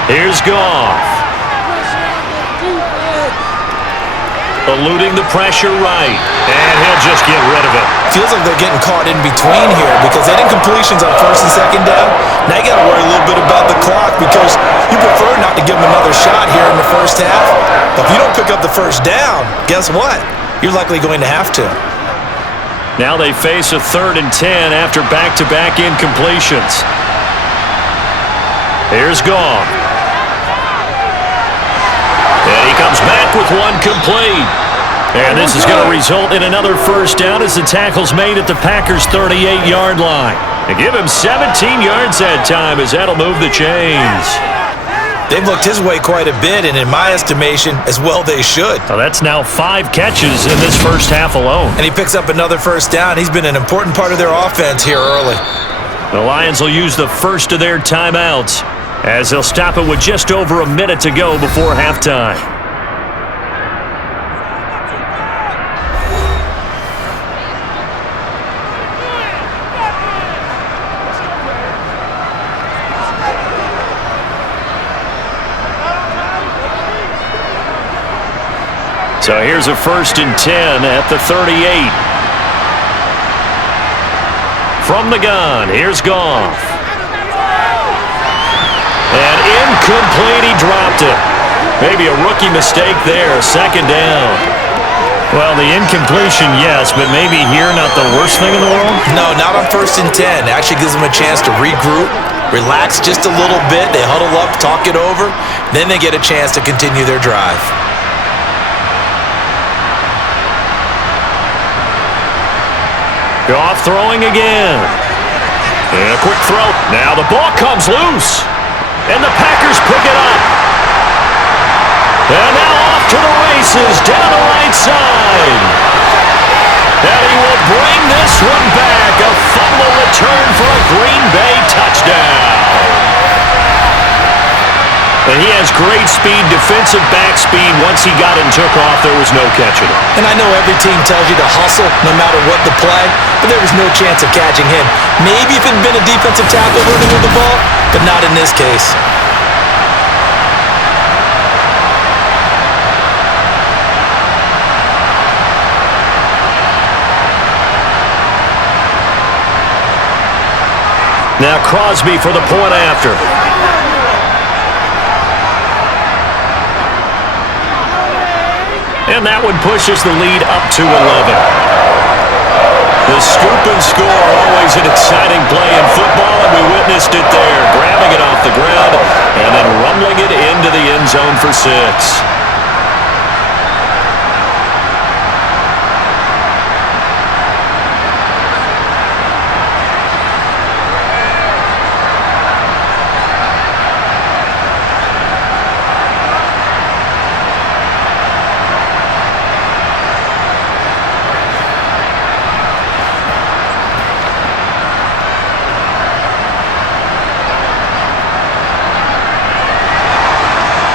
10. Here's Goff. Eluding the pressure right, and he'll just get rid of it. Feels like they're getting caught in between here because that incompletion's on 1st and 2nd down. Now you got to worry a little bit about the clock because you prefer not to give them another shot here in the 1st half. But if you don't pick up the 1st down, guess what? You're likely going to have to. Now they face a 3rd and 10 after back-to-back incompletions. Here's Goff. And he comes back with one complete. And this is going to result in another 1st down as the tackle's made at the Packers' 38-yard line. And give him 17 yards that time as that'll move the chains. They've looked his way quite a bit, and in my estimation, as well they should. So that's now 5 catches in this 1st half alone. And he picks up another 1st down. He's been an important part of their offense here early. The Lions will use the first of their timeouts as they'll stop it with just over a minute to go before halftime. So here's a 1st and 10 at the 38. From the gun, here's Goff. And incomplete, he dropped it. Maybe a rookie mistake there, 2nd down. Well, the incompletion, yes, but maybe here not the worst thing in the world? No, not on 1st and 10. Actually gives them a chance to regroup, relax just a little bit. They huddle up, talk it over. Then they get a chance to continue their drive. Goff throwing again. And a quick throw. Now the ball comes loose. And the Packers pick it up. And now off to the races down the right side. And he will bring this one back. A fumble return for a Green Bay touchdown. And he has great speed, defensive back speed. Once he got it and took off, there was no catching it. And I know every team tells you to hustle no matter what the play, but there was no chance of catching him. Maybe if it had been a defensive tackle running with the ball, but not in this case. Now Crosby for the point after. And that one pushes the lead up to 11. The scoop and score, always an exciting play in football, and we witnessed it there, grabbing it off the ground and then rumbling it into the end zone for 6.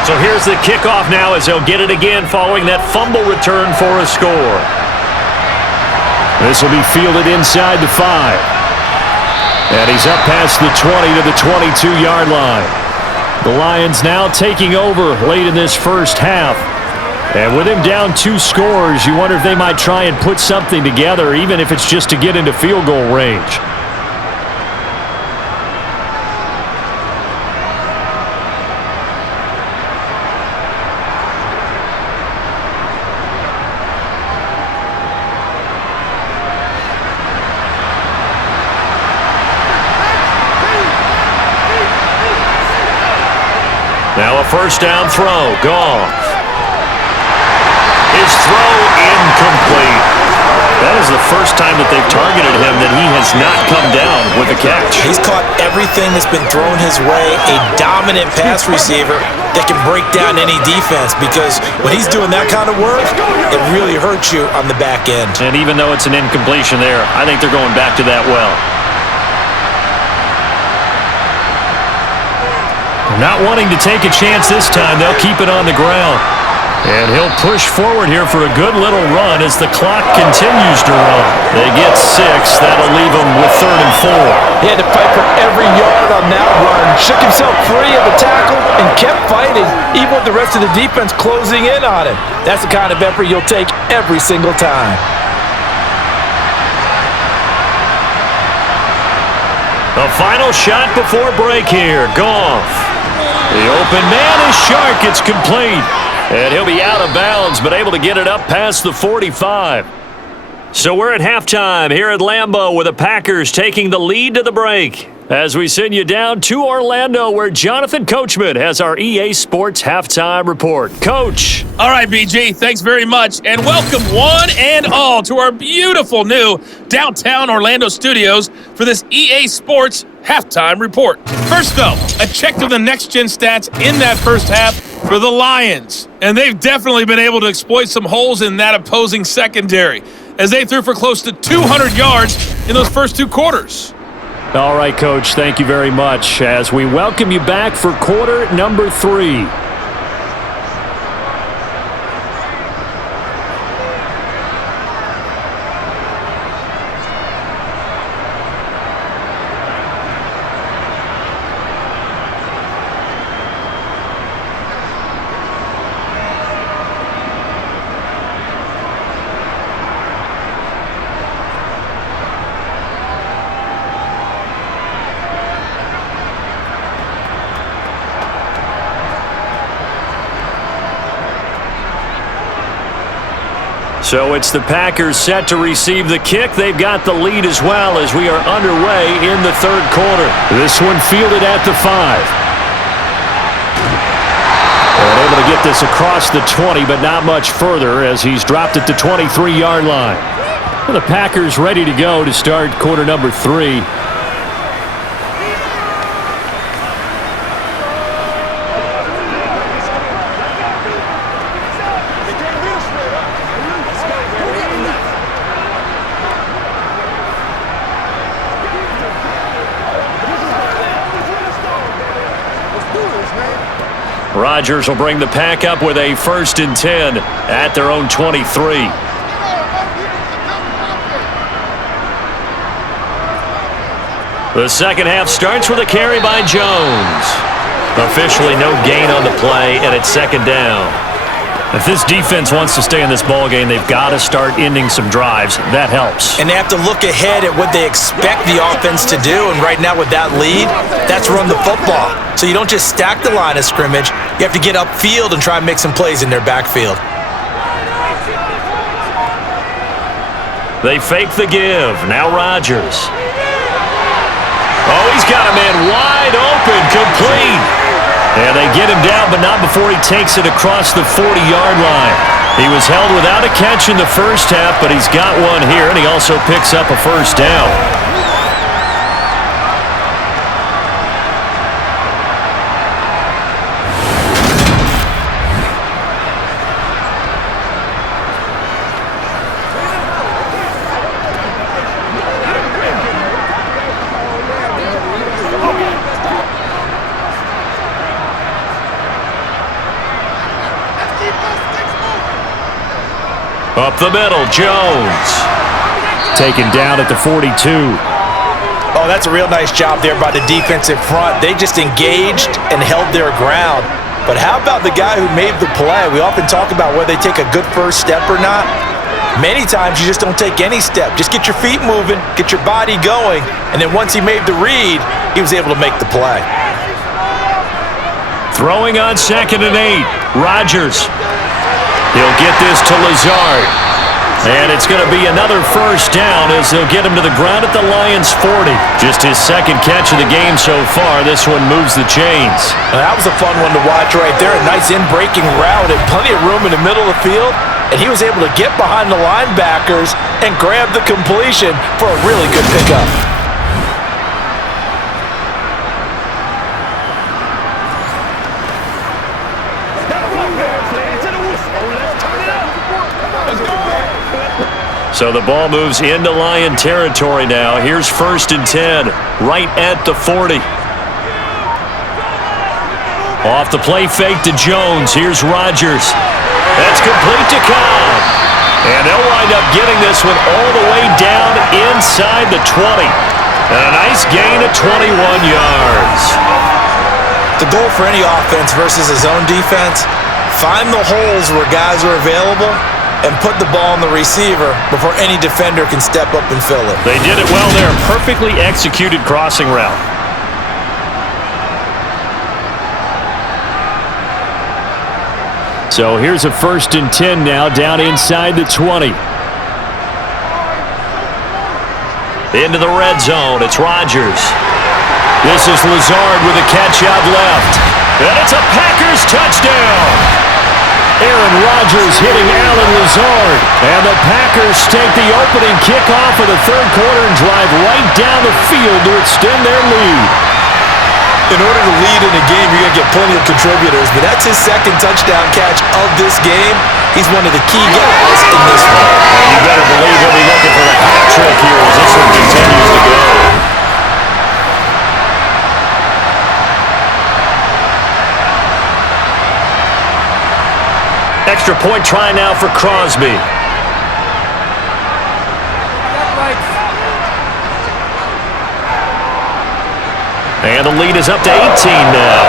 So here's the kickoff now as they'll get it again following that fumble return for a score. This will be fielded inside the 5. And he's up past the 20 to the 22-yard line. The Lions now taking over late in this first half. And with him down 2 scores, you wonder if they might try and put something together, even if it's just to get into field goal range. Now a first down throw. Goff. His throw incomplete. That is the first time that they've targeted him that he has not come down with a catch. He's caught everything that's been thrown his way. A dominant pass receiver that can break down any defense, because when he's doing that kind of work, it really hurts you on the back end. And even though it's an incompletion there, I think they're going back to that well. Not wanting to take a chance this time, they'll keep it on the ground. And he'll push forward here for a good little run as the clock continues to run. They get 6. That'll leave them with 3rd and 4. He had to fight for every yard on that run. Shook himself free of a tackle and kept fighting, even with the rest of the defense closing in on him. That's the kind of effort you'll take every single time. The final shot before break here. Goff. The open man is Shark. It's complete. And he'll be out of bounds, but able to get it up past the 45. So we're at halftime here at Lambeau with the Packers taking the lead to the break. As we send you down to Orlando, where Jonathan Coachman has our EA Sports Halftime Report. Coach. All right, BG, thanks very much. And welcome one and all to our beautiful new downtown Orlando studios for this EA Sports Halftime Report. First, though, a check of the next-gen stats in that first half for the Lions. And they've definitely been able to exploit some holes in that opposing secondary, as they threw for close to 200 yards in those first 2 quarters. All right, Coach, thank you very much as we welcome you back for quarter number 3. So it's the Packers set to receive the kick. They've got the lead as well as we are underway in the third quarter. This one fielded at the 5. And able to get this across the 20, but not much further as he's dropped it to 23-yard line. Well, the Packers ready to go to start quarter number 3. Rodgers will bring the Pack up with a 1st and 10 at their own 23. The second half starts with a carry by Jones. Officially no gain on the play, and it's 2nd down. If this defense wants to stay in this ballgame, they've got to start ending some drives. That helps. And they have to look ahead at what they expect the offense to do. And right now with that lead, that's run the football. So you don't just stack the line of scrimmage. You have to get upfield and try and make some plays in their backfield. They fake the give. Now Rodgers. Oh, he's got a man wide open, complete. And they get him down, but not before he takes it across the 40-yard line. He was held without a catch in the first half, but he's got one here, and he also picks up a 1st down. Up the middle, Jones. Taken down at the 42. Oh, that's a real nice job there by the defensive front. They just engaged and held their ground. But how about the guy who made the play? We often talk about whether they take a good first step or not. Many times you just don't take any step. Just get your feet moving, get your body going, and then once he made the read, he was able to make the play. Throwing on 2nd and 8. Rodgers. He'll get this to Lazard. And it's going to be another 1st down as they'll get him to the ground at the Lions' 40. Just his 2nd catch of the game so far. This one moves the chains. Now, that was a fun one to watch right there. A nice in-breaking route and plenty of room in the middle of the field. And he was able to get behind the linebackers and grab the completion for a really good pickup. So the ball moves into Lion territory now. Here's 1st and 10, right at the 40. Off the play fake to Jones. Here's Rodgers. That's complete to Cobb. And they'll wind up getting this one all the way down inside the 20. And a nice gain of 21 yards. The goal for any offense versus his own defense, find the holes where guys are available and put the ball on the receiver before any defender can step up and fill it. They did it well there. Perfectly executed crossing route. So here's a 1st and 10 now down inside the 20. Into the red zone. It's Rodgers. This is Lazard with a catch out left. And it's a Packers touchdown. Aaron Rodgers hitting Alan Lazard. And the Packers take the opening kickoff of the third quarter and drive right down the field to extend their lead. In order to lead in a game, you're going to get plenty of contributors, but that's his 2nd touchdown catch of this game. He's one of the key guys in this one. And you better believe he'll be looking for the hat trick here as this one continues to go. Extra point try now for Crosby. And the lead is up to 18 now.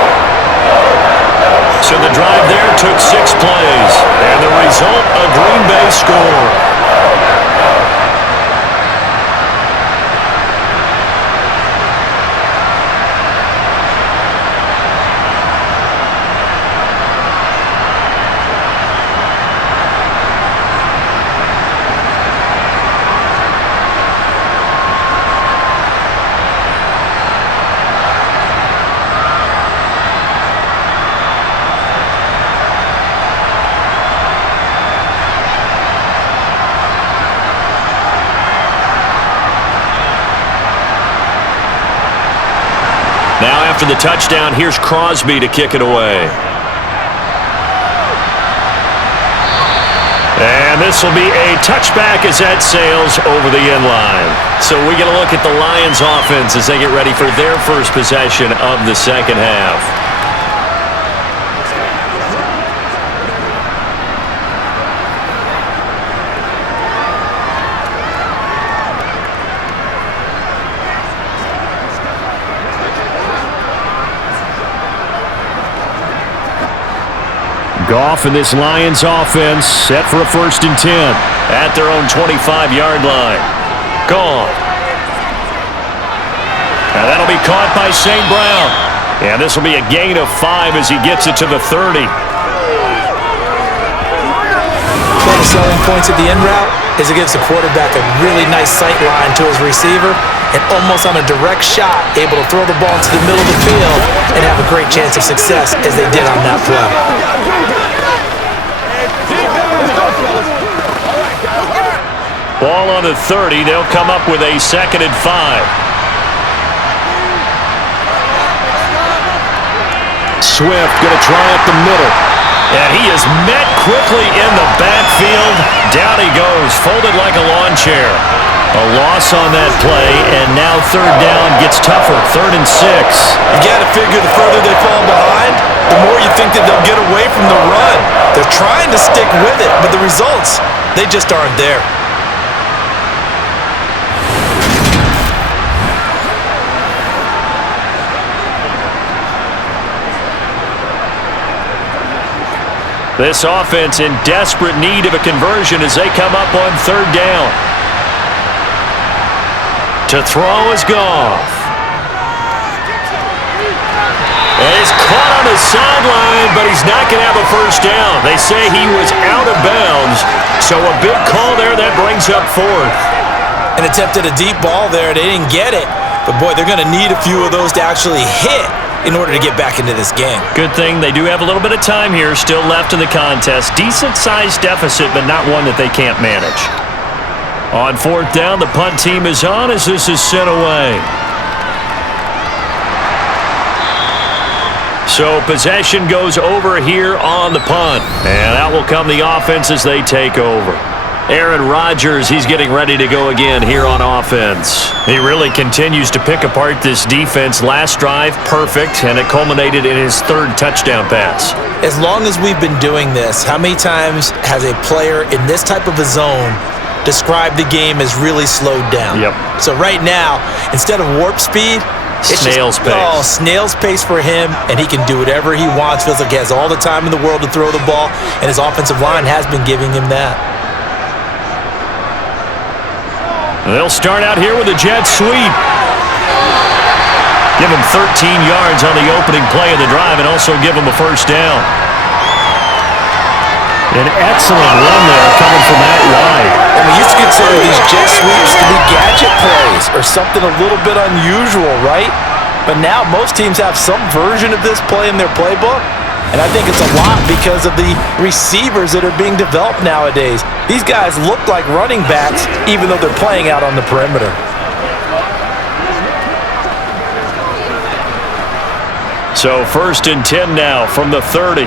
So the drive there took 6 plays. And the result, a Green Bay score. after the touchdown. Here's Crosby to kick it away. And this will be a touchback as that sails over the end line. So we get a look at the Lions offense as they get ready for their first possession of the second half. Goff and this Lions offense set for a 1st and 10 at their own 25-yard line. Goff. And that'll be caught by St. Brown. And this will be a gain of 5 as he gets it to the 30. One of the selling points of the end route is it gives the quarterback a really nice sight line to his receiver and almost on a direct shot able to throw the ball into the middle of the field and have a great chance of success as they did on that play. Ball on the 30. They'll come up with a 2nd and 5. Swift going to try up the middle. And he is met quickly in the backfield. Down he goes, folded like a lawn chair. A loss on that play, and now 3rd down gets tougher. 3rd and 6. You got to figure the further they fall behind, the more you think that they'll get away from the run. They're trying to stick with it, but the results, they just aren't there. This offense in desperate need of a conversion as they come up on 3rd down. To throw is Goff. And he's caught on the sideline, but he's not going to have a 1st down. They say he was out of bounds, so a big call there that brings up 4th. And attempted a deep ball there. They didn't get it. But, boy, they're going to need a few of those to actually hit in order to get back into this game. Good thing they do have a little bit of time here still left in the contest. Decent-sized deficit, but not one that they can't manage. On 4th down, the punt team is on as this is sent away. So possession goes over here on the punt. And out will come the offense as they take over. Aaron Rodgers, he's getting ready to go again here on offense. He really continues to pick apart this defense. Last drive, perfect, and it culminated in his 3rd touchdown pass. As long as we've been doing this, how many times has a player in this type of a zone described the game as really slowed down? Yep. So right now, instead of warp speed, it's snail's pace. Oh, snail's pace for him, and he can do whatever he wants. Feels like he has all the time in the world to throw the ball, and his offensive line has been giving him that. They'll start out here with a jet sweep. Give him 13 yards on the opening play of the drive and also give him a 1st down. An excellent run there coming from that wide. And we used to consider these jet sweeps to be gadget plays or something a little bit unusual, right? But now most teams have some version of this play in their playbook. And I think it's a lot because of the receivers that are being developed nowadays. These guys look like running backs even though they're playing out on the perimeter. So 1st and 10 now from the 30.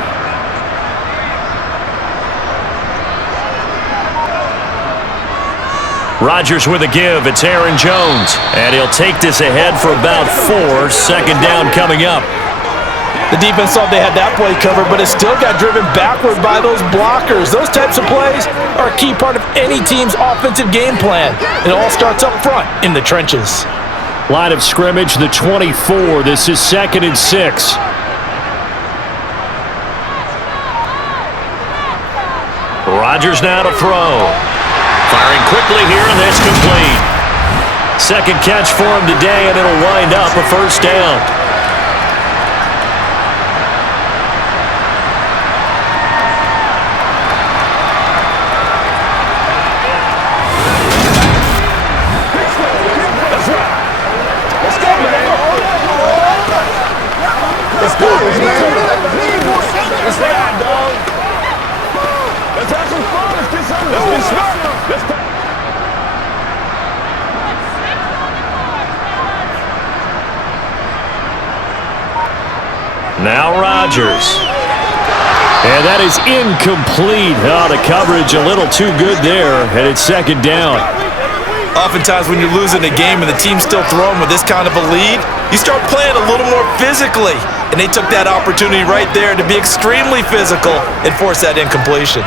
Rodgers with a give. It's Aaron Jones. And he'll take this ahead for about 4. 2nd down coming up. The defense thought they had that play covered, but it still got driven backward by those blockers. Those types of plays are a key part of any team's offensive game plan. It all starts up front in the trenches. Line of scrimmage, the 24. This is 2nd and 6. Rodgers now to throw. Firing quickly here, and that's complete. 2nd catch for him today, and it'll wind up a 1st down. Now Rodgers. And that is incomplete. Oh, the coverage a little too good there, and it's second down. Oftentimes when you're losing a game and the team's still throwing with this kind of a lead, you start playing a little more physically. And they took that opportunity right there to be extremely physical and force that incompletion.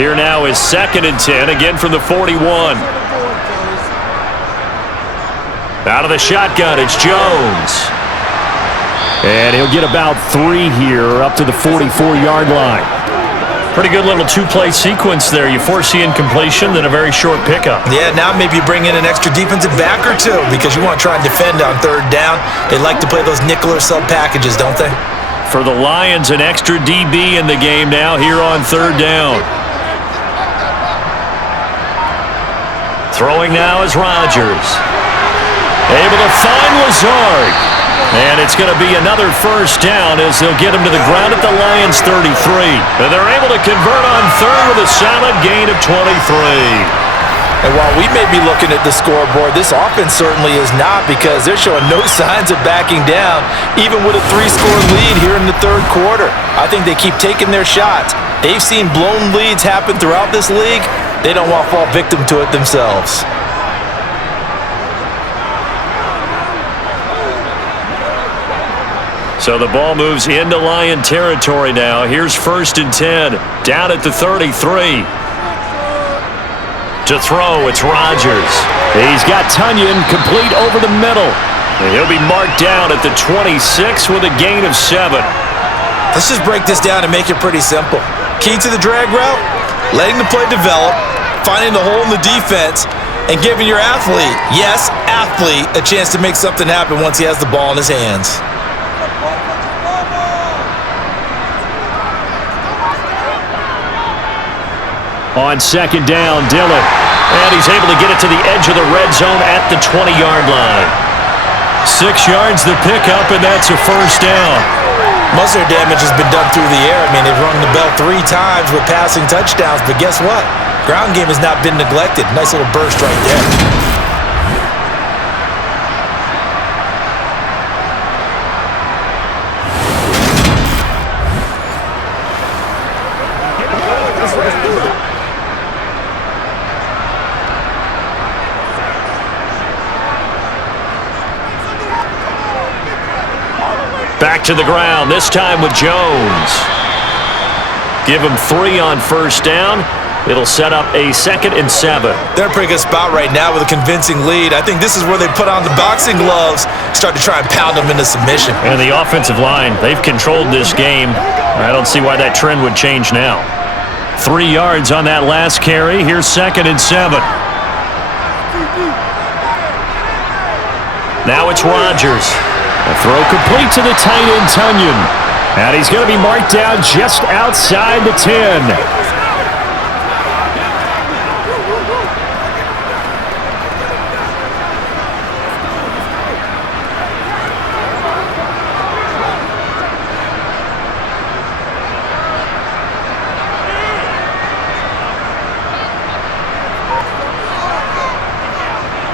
Here now is 2nd and 10, again from the 41. Out of the shotgun, it's Jones. And he'll get about 3 here up to the 44-yard line. Pretty good little two-play sequence there. You force the incompletion, then a very short pickup. Yeah, now maybe you bring in an extra defensive back or two because you want to try and defend on 3rd down. They like to play those nickel or sub packages, don't they? For the Lions, an extra DB in the game now here on 3rd down. Throwing now is Rodgers. Able to find Lazard. And it's going to be another 1st down as they'll get him to the ground at the Lions' 33. And they're able to convert on 3rd with a solid gain of 23. And while we may be looking at the scoreboard, this offense certainly is not because they're showing no signs of backing down, even with a 3-score lead here in the 3rd quarter. I think they keep taking their shots. They've seen blown leads happen throughout this league. They don't want to fall victim to it themselves. So the ball moves into Lion territory now. Here's 1st and 10, down at the 33. To throw, it's Rodgers. He's got Tunyon complete over the middle. And he'll be marked down at the 26 with a gain of 7. Let's just break this down and make it pretty simple. Key to the drag route, letting the play develop, finding the hole in the defense, and giving your athlete, yes, athlete, a chance to make something happen once he has the ball in his hands. On 2nd down, Dillon. And he's able to get it to the edge of the red zone at the 20-yard line. 6 yards the pickup, and that's a 1st down. Most of their damage has been done through the air. I mean, they've rung the bell 3 times with passing touchdowns, but guess what? Ground game has not been neglected. Nice little burst right there. Back to the ground, this time with Jones. Give him 3 on 1st down. It'll set up a 2nd and 7. They're in a pretty good spot right now with a convincing lead. I think this is where they put on the boxing gloves, start to try and pound them into submission. And the offensive line, they've controlled this game. I don't see why that trend would change now. 3 yards on that last carry. Here's 2nd and 7. Now it's Rodgers. A throw complete to the tight end, Tunyon. And he's going to be marked down just outside the 10.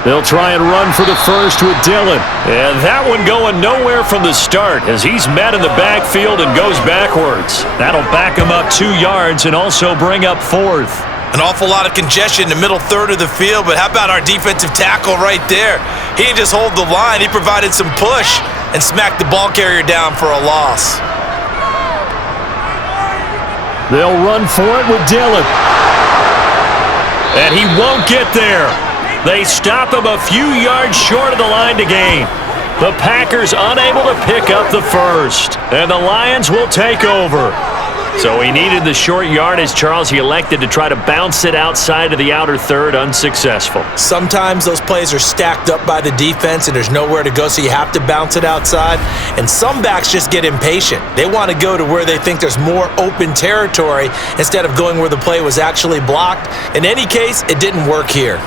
They'll try and run for the 1st with Dillon. And that one going nowhere from the start as he's met in the backfield and goes backwards. That'll back him up 2 yards and also bring up 4th. An awful lot of congestion in the middle 3rd of the field, but how about our defensive tackle right there? He didn't just hold the line, he provided some push and smacked the ball carrier down for a loss. They'll run for it with Dillon. And he won't get there. They stop him a few yards short of the line to gain. The Packers unable to pick up the 1st. And the Lions will take over. So he needed the short yardage, Charles. He elected to try to bounce it outside of the outer 3rd, unsuccessful. Sometimes those plays are stacked up by the defense and there's nowhere to go, so you have to bounce it outside. And some backs just get impatient. They want to go to where they think there's more open territory instead of going where the play was actually blocked. In any case, it didn't work here.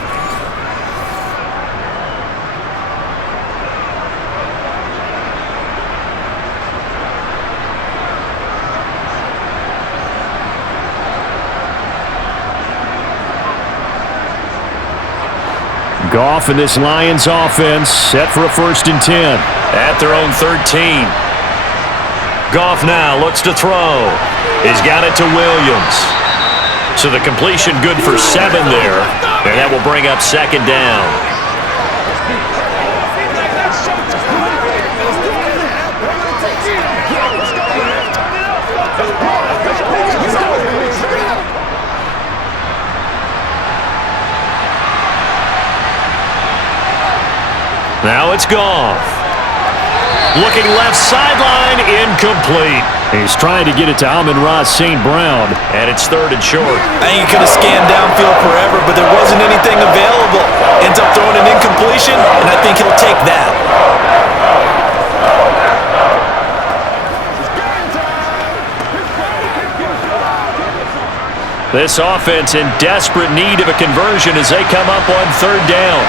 Goff and this Lions offense set for a 1st and 10 at their own 13. Goff now looks to throw. He's got it to Williams. So the completion good for 7 there, and that will bring up 2nd down. Now it's Goff. Looking left sideline, incomplete. He's trying to get it to Amon-Ra St. Brown, and it's 3rd and short. I think he could have scanned downfield forever, but there wasn't anything available. Ends up throwing an incompletion, and I think he'll take that. This offense in desperate need of a conversion as they come up on 3rd down.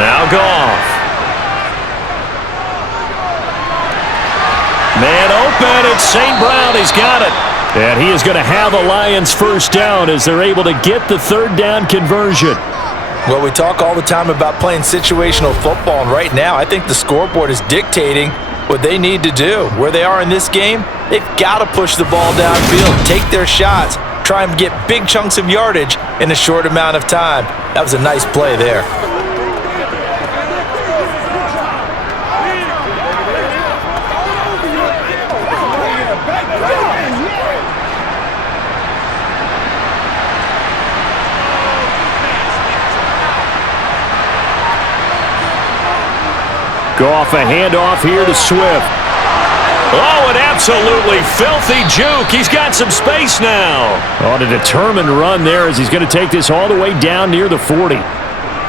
Now Goff. Man open, it's St. Brown. He's got it. And he is going to have the Lions 1st down as they're able to get the 3rd down conversion. Well, we talk all the time about playing situational football, and right now I think the scoreboard is dictating what they need to do. Where they are in this game, they've got to push the ball downfield, take their shots, try and get big chunks of yardage in a short amount of time. That was a nice play there. Goff a handoff here to Swift. Oh, an absolutely filthy juke. He's got some space now. On a determined run there as he's going to take this all the way down near the 40.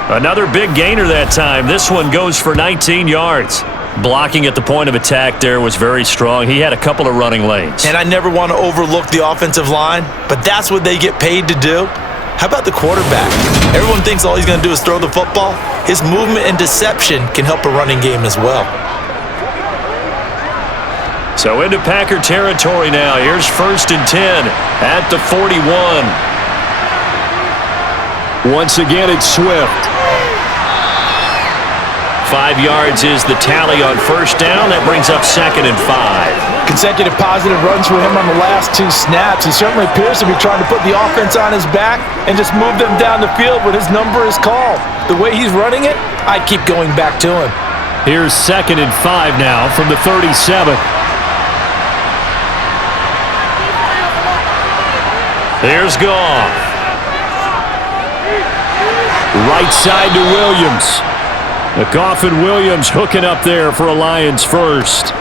Another big gainer that time. This one goes for 19 yards. Blocking at the point of attack there was very strong. He had a couple of running lanes. And I never want to overlook the offensive line, but that's what they get paid to do. How about the quarterback? Everyone thinks all he's going to do is throw the football. His movement and deception can help a running game as well. So into Packer territory now. Here's 1st and 10 at the 41. Once again, it's Swift. 5 yards is the tally on 1st down. That brings up 2nd and 5. Consecutive positive runs for him on the last 2 snaps. He certainly appears to be trying to put the offense on his back and just move them down the field when his number is called. The way he's running it, I'd keep going back to him. Here's 2nd and 5 now from the 37. There's Goff. Right side to Williams. The Goff and Williams hooking up there for a Lions 1st.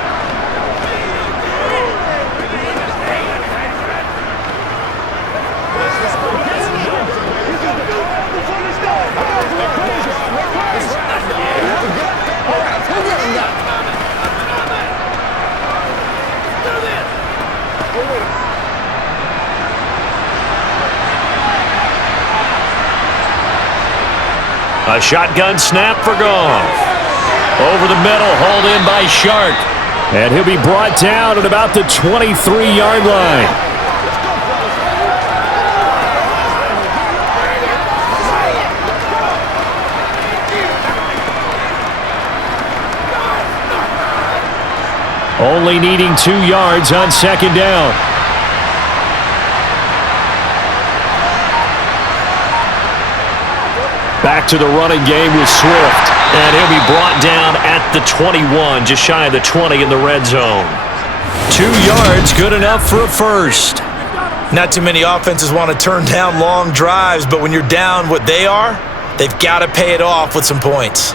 A shotgun snap for Goff. Over the middle, hauled in by Shark. And he'll be brought down at about the 23-yard line. Only needing 2 yards on 2nd down. Back to the running game with Swift. And he'll be brought down at the 21, just shy of the 20 in the red zone. 2 yards, good enough for a 1st. Not too many offenses want to turn down long drives, but when you're down what they are, they've got to pay it off with some points.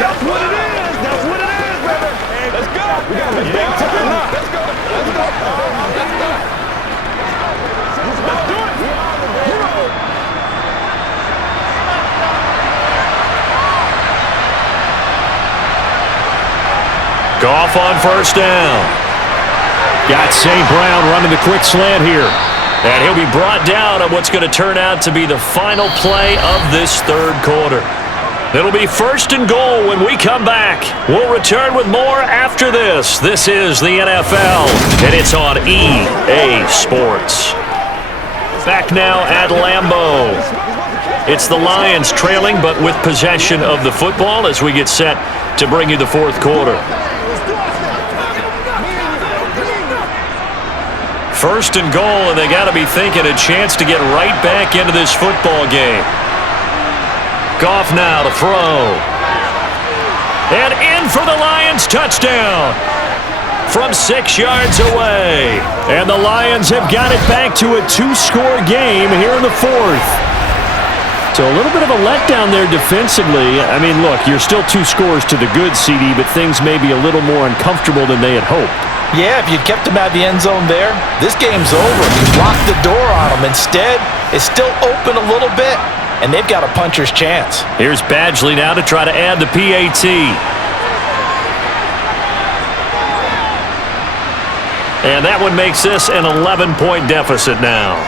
That's what it is. That's what it is, baby. Let's go. We got the big time now. Let's go. Let's go. Let's go. Let's do it. We are the hero. Goff on 1st down. Got St. Brown running the quick slant here. And he'll be brought down on what's going to turn out to be the final play of this 3rd quarter. It'll be 1st and goal when we come back. We'll return with more after this. This is the NFL, and it's on EA Sports. Back now at Lambeau. It's the Lions trailing, but with possession of the football as we get set to bring you the fourth quarter. First and goal, and they got to be thinking a chance to get right back into this football game. Goff now to throw. And in for the Lions, touchdown from 6 yards away. And the Lions have got it back to a 2-score game here in the fourth. So a little bit of a letdown there defensively. I mean, look, you're still 2 scores to the good, CD, but things may be a little more uncomfortable than they had hoped. Yeah, if you'd kept him at the end zone there, this game's over. You locked the door on him. Instead, it's still open a little bit, and they've got a puncher's chance. Here's Badgley now to try to add the PAT. And that one makes this an 11-point deficit now.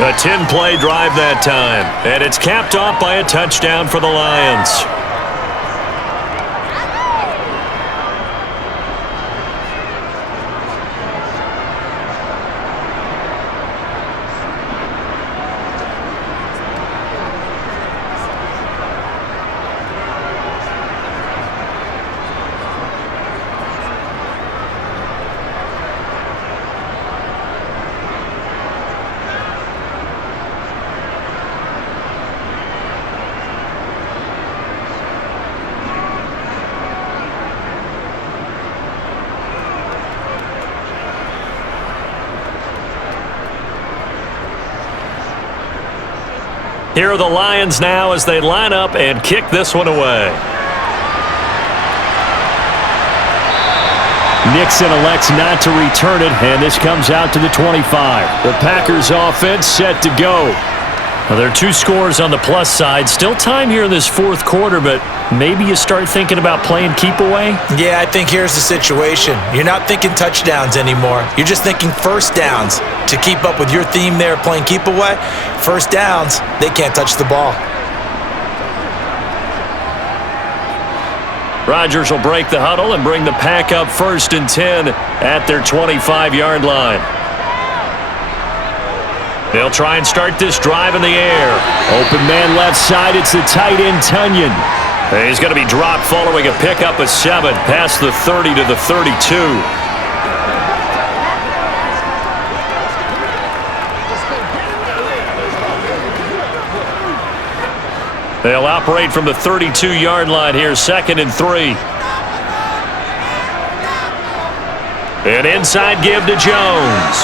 A 10-play drive that time, and it's capped off by a touchdown for the Lions. Here are the Lions now as they line up and kick this one away. Nixon elects not to return it, and this comes out to the 25. The Packers offense set to go. Well, there are 2 scores on the plus side. Still time here in this fourth quarter, but maybe you start thinking about playing keep away? Yeah, I think here's the situation. You're not thinking touchdowns anymore. You're just thinking first downs. To keep up with your theme there playing keep away, first downs, they can't touch the ball. Rodgers will break the huddle and bring the Pack up 1st and 10 at their 25-yard line. They'll try and start this drive in the air. Open man left side, it's the tight end, Tunyon. He's going to be dropped following a pickup of 7 past the 30 to the 32. They'll operate from the 32-yard line here, 2nd and 3. An inside give to Jones.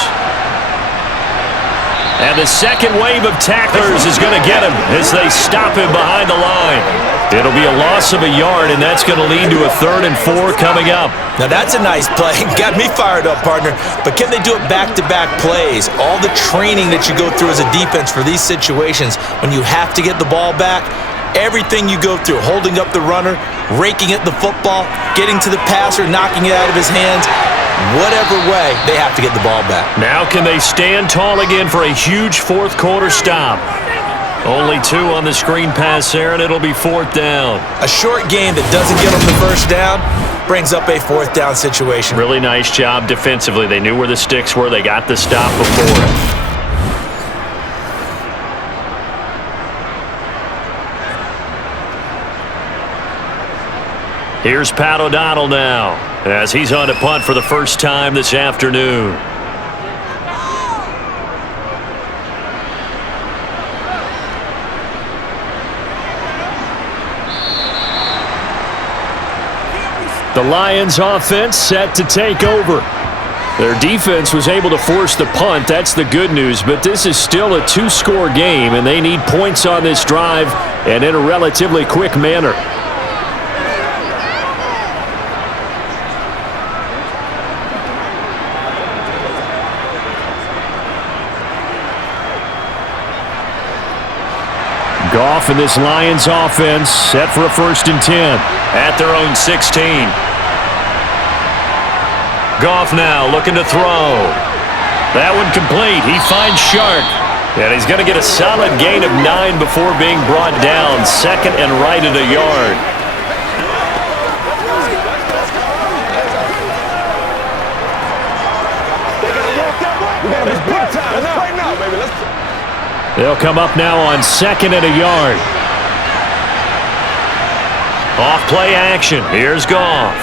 And the second wave of tacklers is going to get him as they stop him behind the line. It'll be a loss of a yard, and that's going to lead to a 3rd and 4 coming up. Now that's a nice play. Got me fired up, partner. But can they do it back-to-back plays? All the training that you go through as a defense for these situations, when you have to get the ball back, everything you go through, holding up the runner, raking at the football, getting to the passer, knocking it out of his hands, whatever way, they have to get the ball back. Now can they stand tall again for a huge fourth quarter stop? Only 2 on the screen pass there, and it'll be 4th down. A short game that doesn't get them the first down brings up a 4th down situation. Really nice job defensively. They knew where the sticks were. They got the stop before it. Here's Pat O'Donnell now as he's on to punt for the first time this afternoon. The Lions offense set to take over. Their defense was able to force the punt. That's the good news, but this is still a 2-score game, and they need points on this drive and in a relatively quick manner. Goff and this Lions offense set for a 1st and 10. At their own 16. Goff now looking to throw. That one complete. He finds Shark. And he's going to get a solid gain of 9 before being brought down. 2nd and right at a yard. They'll come up now on 2nd and a yard. Off play action. Here's Goff.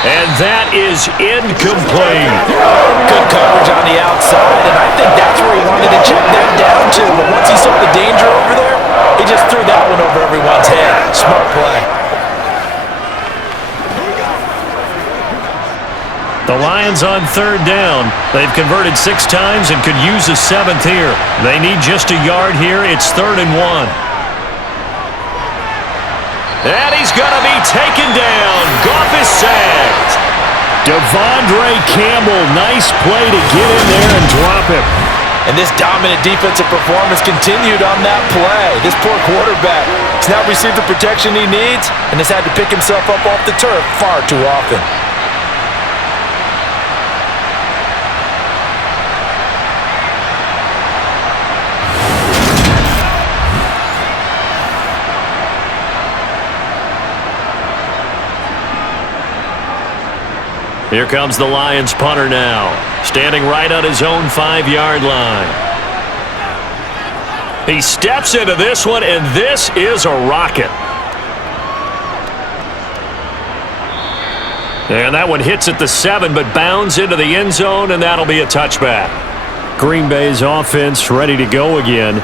And that is incomplete. Good coverage on the outside, and I think that's where he wanted to check that down to. But once he saw the danger over there, he just threw that one over everyone's head. Smart play. The Lions on 3rd down. They've converted 6 times and could use a 7th here. They need just a yard here. It's 3rd and 1. And he's going to be taken down. Goff is sacked. Devondre Campbell, nice play to get in there and drop him. And this dominant defensive performance continued on that play. This poor quarterback has now received the protection he needs and has had to pick himself up off the turf far too often. Here comes the Lions punter now, standing right on his own 5-yard line. He steps into this one, and this is a rocket. And that one hits at the 7, but bounds into the end zone, and that'll be a touchback. Green Bay's offense ready to go again.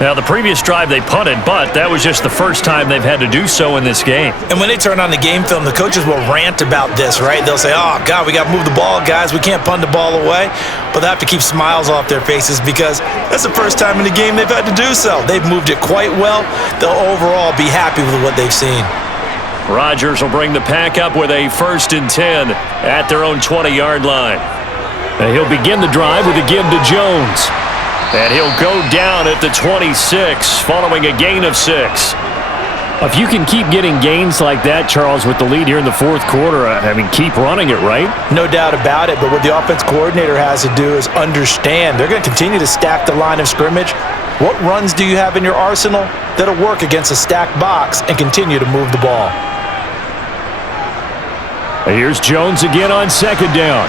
Now, the previous drive they punted, but that was just the first time they've had to do so in this game. And when they turn on the game film, the coaches will rant about this, right? They'll say, oh, God, we got to move the ball, guys. We can't punt the ball away. But they have to keep smiles off their faces because that's the first time in the game they've had to do so. They've moved it quite well. They'll overall be happy with what they've seen. Rodgers will bring the pack up with a 1st and 10 at their own 20-yard line. And he'll begin the drive with a give to Jones. And he'll go down at the 26 following a gain of 6. If you can keep getting gains like that, Charles, with the lead here in the 4th quarter, I mean, keep running it, right? No doubt about it, but what the offense coordinator has to do is understand. They're going to continue to stack the line of scrimmage. What runs do you have in your arsenal that'll work against a stacked box and continue to move the ball? Here's Jones again on 2nd down.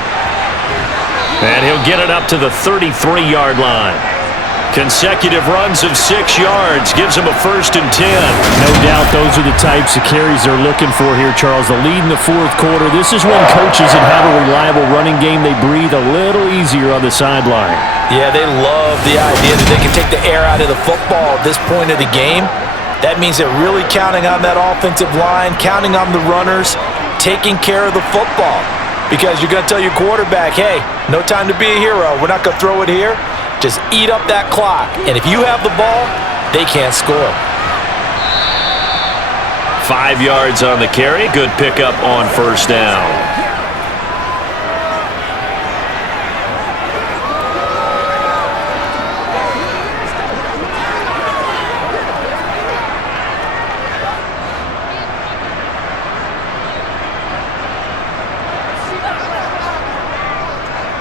And he'll get it up to the 33-yard line. Consecutive runs of 6 yards gives him a 1st and 10. No doubt those are the types of carries they're looking for here, Charles. The lead in the 4th quarter. This is when coaches that have a reliable running game, they breathe a little easier on the sideline. Yeah, they love the idea that they can take the air out of the football at this point of the game. That means they're really counting on that offensive line, counting on the runners, taking care of the football. Because you're going to tell your quarterback, hey, no time to be a hero. We're not going to throw it here. Just eat up that clock. And if you have the ball, they can't score. 5 yards on the carry. Good pickup on 1st down.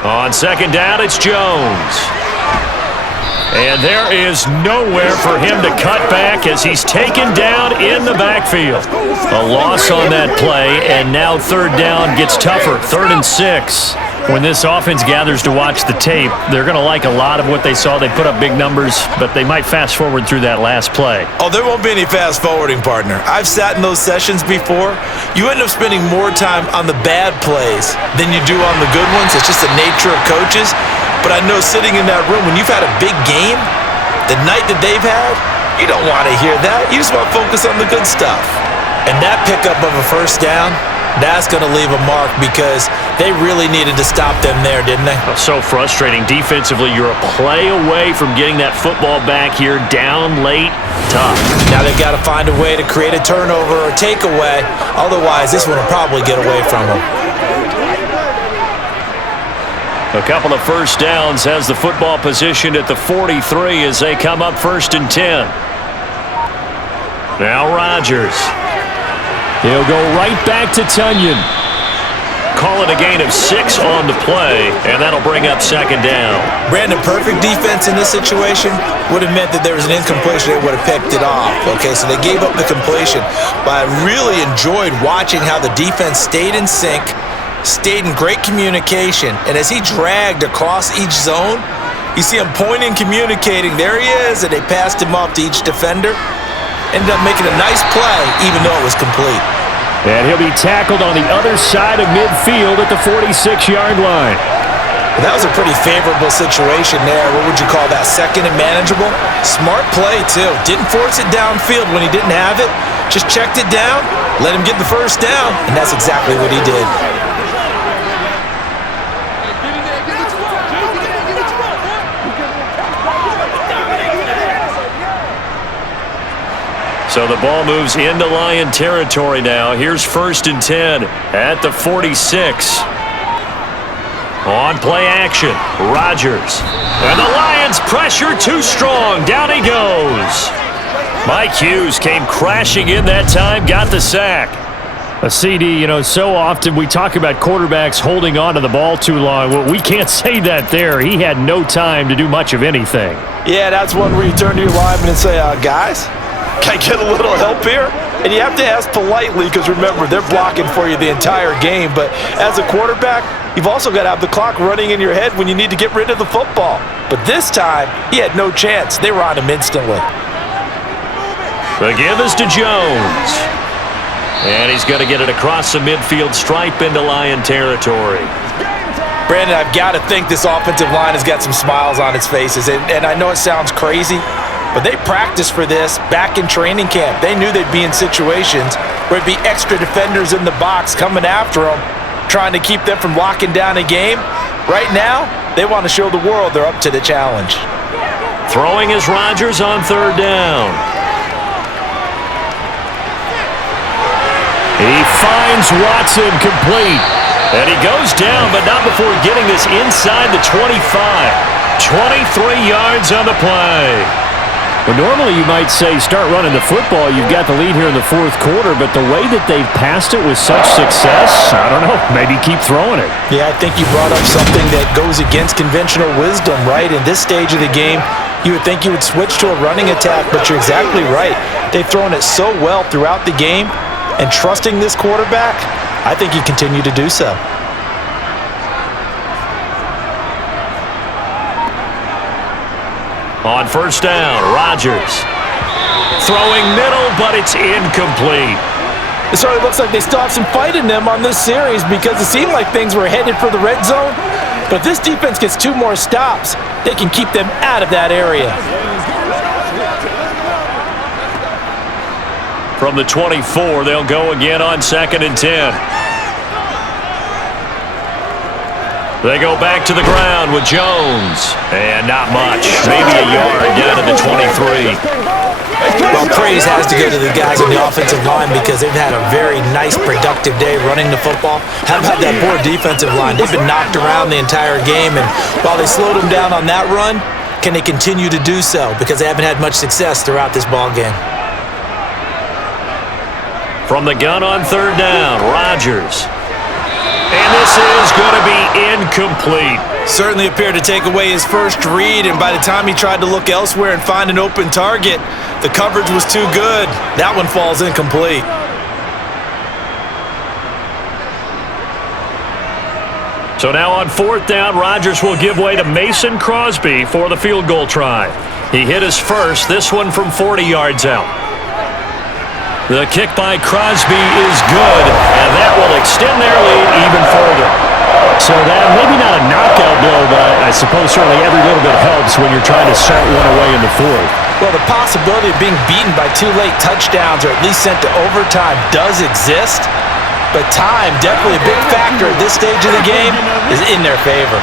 On 2nd down, it's Jones. And there is nowhere for him to cut back as he's taken down in the backfield. A loss on that play, and now 3rd down gets tougher. 3rd and 6. When this offense gathers to watch the tape, they're going to like a lot of what they saw. They put up big numbers, but they might fast forward through that last play. Oh, there won't be any fast forwarding, partner. I've sat in those sessions before. You end up spending more time on the bad plays than you do on the good ones. It's just the nature of coaches. But I know sitting in that room, when you've had a big game, the night that they've had, you don't want to hear that. You just want to focus on the good stuff. And that pickup of a 1st down, that's going to leave a mark because they really needed to stop them there, didn't they? So frustrating. Defensively, you're a play away from getting that football back here, down late, tough. Now they've got to find a way to create a turnover or takeaway. Otherwise, this one will probably get away from them. A couple of 1st downs has the football positioned at the 43 as they come up 1st and 10. Now Rodgers. He'll go right back to Tunyon. Call it a gain of 6 on the play, and that'll bring up 2nd down. Brandon, perfect defense in this situation would have meant that there was an incompletion. They would have picked it off. Okay, so they gave up the completion. But I really enjoyed watching how the defense stayed in sync, stayed in great communication, and as he dragged across each zone, you see him pointing, communicating. There he is, and they passed him off to each defender. Ended up making a nice play, even though it was complete. And he'll be tackled on the other side of midfield at the 46-yard line. That was a pretty favorable situation there. What would you call that? Second and manageable? Smart play, too. Didn't force it downfield when he didn't have it. Just checked it down, let him get the first down, and that's exactly what he did. So the ball moves into Lion territory now. Here's 1st and 10 at the 46. On play action, Rodgers. And the Lions pressure too strong. Down he goes. Mike Hughes came crashing in that time, got the sack. A CD, so often we talk about quarterbacks holding on to the ball too long. Well, we can't say that there. He had no time to do much of anything. Yeah, that's one where you turn to your lineman and say, guys, can I get a little help here? And you have to ask politely because, remember, they're blocking for you the entire game. But as a quarterback, you've also got to have the clock running in your head when you need to get rid of the football. But this time, he had no chance. They were on him instantly. The give is to Jones. And he's going to get it across the midfield stripe into Lion territory. Brandon, I've got to think this offensive line has got some smiles on its faces. And I know it sounds crazy, but they practiced for this back in training camp. They knew they'd be in situations where it'd be extra defenders in the box coming after them, trying to keep them from locking down a game. Right now, they want to show the world they're up to the challenge. Throwing is Rodgers on 3rd down. He finds Watson complete. And he goes down, but not before getting this inside the 25. 23 yards on the play. Well, normally you might say start running the football. You've got the lead here in the 4th quarter, but the way that they've passed it with such success, I don't know, maybe keep throwing it. Yeah, I think you brought up something that goes against conventional wisdom, right? In this stage of the game, you would think you would switch to a running attack, but you're exactly right. They've thrown it so well throughout the game, and trusting this quarterback, I think you continue to do so. On 1st down, Rodgers. Throwing middle, but it's incomplete. It certainly looks like they still have some fight in them on this series because it seemed like things were headed for the red zone. But if this defense gets 2 more stops, they can keep them out of that area. From the 24, they'll go again on 2nd and 10. They go back to the ground with Jones. And not much. Maybe a yard down to the 23. Well, praise has to go to the guys on the offensive line because they've had a very nice, productive day running the football. How about that poor defensive line? They've been knocked around the entire game, and while they slowed them down on that run, can they continue to do so? Because they haven't had much success throughout this ball game. From the gun on 3rd down, Rodgers. And this is going to be incomplete. Certainly appeared to take away his first read, and by the time he tried to look elsewhere and find an open target, the coverage was too good. That one falls incomplete. So now on 4th down, Rodgers will give way to Mason Crosby for the field goal try. He hit his first, this one from 40 yards out. The kick by Crosby is good, and that will extend their lead even further. So that maybe not a knockout blow, but I suppose certainly every little bit helps when you're trying to salt one away in the 4th. Well, the possibility of being beaten by 2 late touchdowns or at least sent to overtime does exist, but time, definitely a big factor at this stage of the game, is in their favor.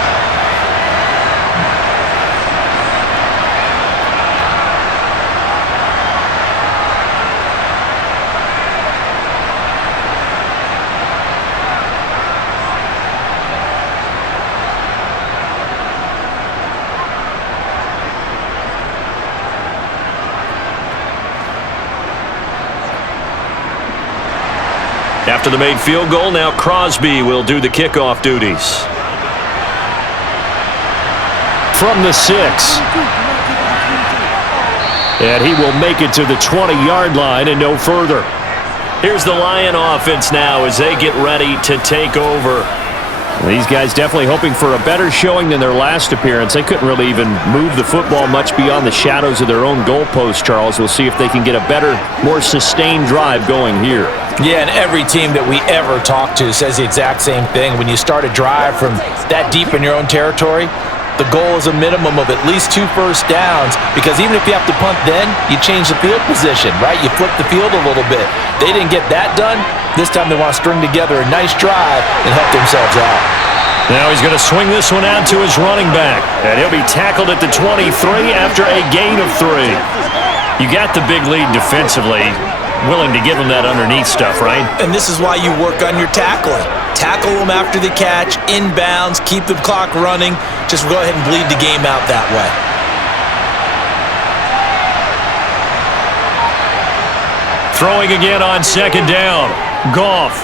After the made field goal, now Crosby will do the kickoff duties. From the 6. And he will make it to the 20-yard line and no further. Here's the Lion offense now as they get ready to take over. These guys definitely hoping for a better showing than their last appearance. They couldn't really even move the football much beyond the shadows of their own goalpost, Charles. We'll see if they can get a better, more sustained drive going here. Yeah, and every team that we ever talk to says the exact same thing. When you start a drive from that deep in your own territory, the goal is a minimum of at least 2 first downs, because even if you have to punt then, you change the field position, right? You flip the field a little bit. They didn't get that done. This time they want to string together a nice drive and help themselves out. Now he's going to swing this one out to his running back, and he'll be tackled at the 23 after a gain of 3. You got the big lead defensively. Willing to give him that underneath stuff, right? And this is why you work on your tackling. Tackle them after the catch, inbounds, keep the clock running. Just go ahead and bleed the game out that way. Throwing again on second down. Goff.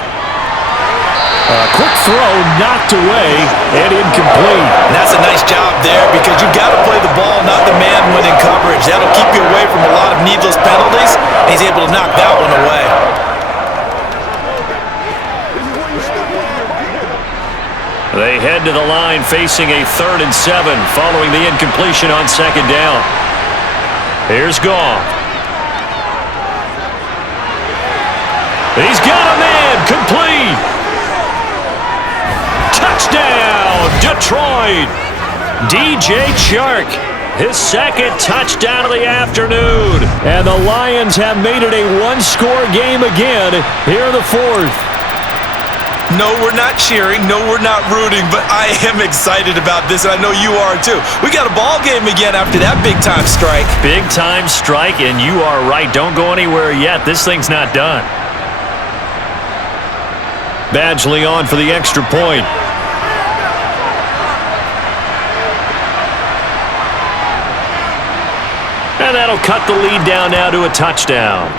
A quick throw knocked away and incomplete. And that's a nice job there, because you've got to play the ball, not the man when in coverage. That'll keep you away from a lot of needless penalties, and he's able to knock that one away. They head to the line facing a 3rd and 7 following the incompletion on second down. Here's Goff. He's got a man, complete. Touchdown, Detroit. DJ Chark, his 2nd touchdown of the afternoon. And the Lions have made it a 1-score game again here in the 4th. No, we're not cheering. No, we're not rooting, but I am excited about this, and I know you are too. We got a ball game again after that big-time strike. Big-time strike, and you are right. Don't go anywhere yet. This thing's not done. Badgley on for the extra point. And that'll cut the lead down now to a touchdown.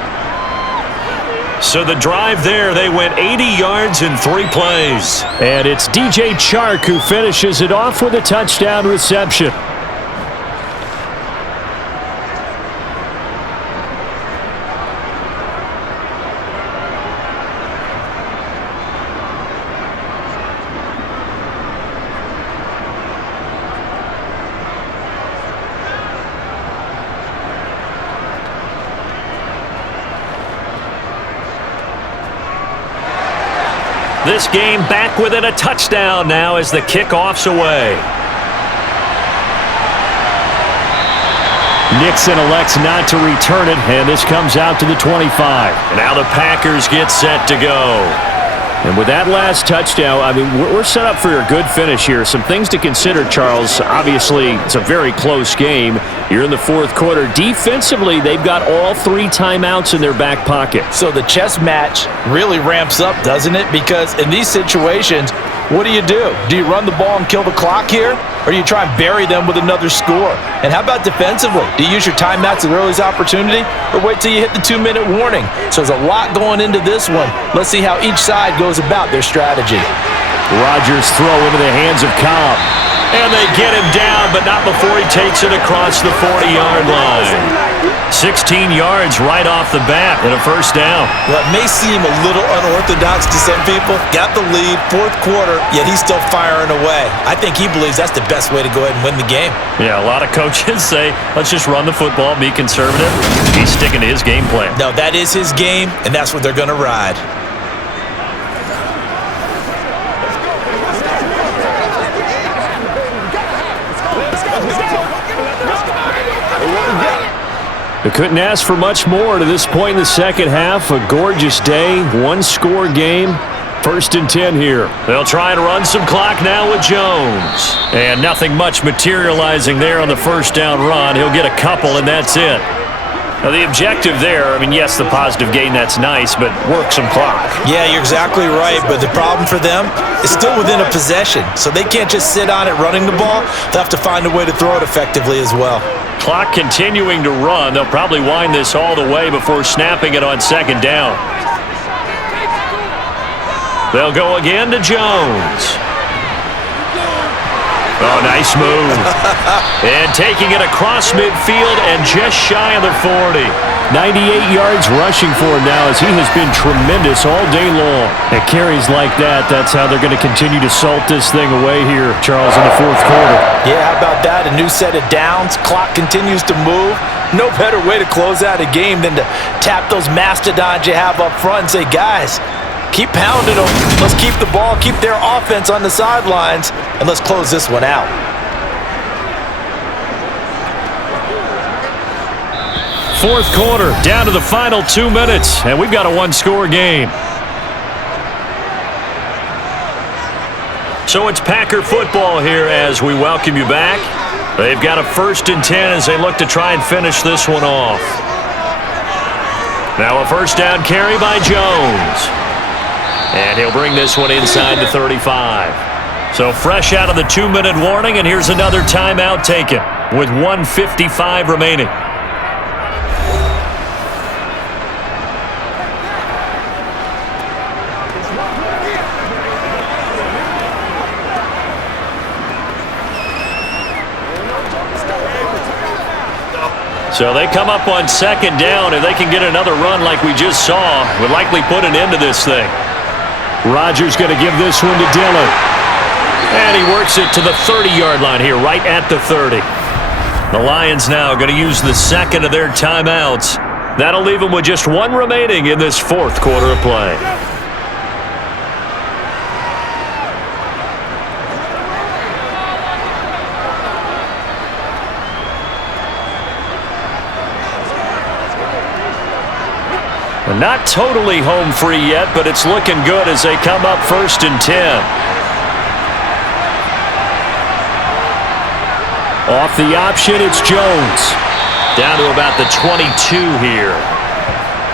So the drive there, they went 80 yards in 3 plays. And it's DJ Chark who finishes it off with a touchdown reception. This game back within a touchdown now as the kickoff's away. Nixon elects not to return it, and this comes out to the 25. Now the Packers get set to go. And with that last touchdown, I mean, we're set up for a good finish here. Some things to consider, Charles. Obviously, it's a very close game. You're in the 4th quarter. Defensively, they've got all 3 timeouts in their back pocket. So the chess match really ramps up, doesn't it? Because in these situations, what do? Do you run the ball and kill the clock here? Or do you try and bury them with another score? And how about defensively? Do you use your timeouts at the earliest opportunity? Or wait till you hit the 2-minute warning? So there's a lot going into this one. Let's see how each side goes about their strategy. Rodgers throw into the hands of Cobb. And they get him down, but not before he takes it across the 40-yard line. 16 yards right off the bat and a first down. Well, it may seem a little unorthodox to some people. Got the lead, 4th quarter, yet he's still firing away. I think he believes that's the best way to go ahead and win the game. Yeah, a lot of coaches say, let's just run the football, be conservative. He's sticking to his game plan. No, that is his game, and that's what they're going to ride. They couldn't ask for much more to this point in the second half. A gorgeous day, 1-score game. 1st and 10 here. They'll try and run some clock now with Jones. And nothing much materializing there on the first down run. He'll get a couple, and that's it. Now, the objective there, I mean, yes, the positive gain, that's nice, but work some clock. Yeah, you're exactly right, but the problem for them is still within a possession, so they can't just sit on it running the ball. They'll have to find a way to throw it effectively as well. Clock continuing to run. They'll probably wind this all the way before snapping it on second down. They'll go again to Jones. Oh, nice move. And taking it across midfield and just shy of the 40. 98 yards rushing for him now as he has been tremendous all day long. At carries like that, that's how they're going to continue to salt this thing away here, Charles, in the fourth quarter. Yeah, how about that? A new set of downs. Clock continues to move. No better way to close out a game than to tap those mastodons you have up front and say, guys, keep pounding them. Let's keep the ball, keep their offense on the sidelines, and let's close this one out. Fourth quarter, down to the final 2 minutes, and we've got a one-score game. So it's Packer football here as we welcome you back. They've got a 1st and 10 as they look to try and finish this one off. Now a first down carry by Jones. And he'll bring this one inside the 35. So fresh out of the 2-minute warning, and here's another timeout taken with 1:55 remaining. So they come up on 2nd down. If they can get another run like we just saw, would likely put an end to this thing. Rodgers going to give this one to Dillon. And he works it to the 30-yard line here, right at the 30. The Lions now going to use the 2nd of their timeouts. That'll leave them with just 1 remaining in this 4th quarter of play. Well, not totally home free yet, but it's looking good as they come up 1st and 10. Off the option, it's Jones. Down to about the 22 here.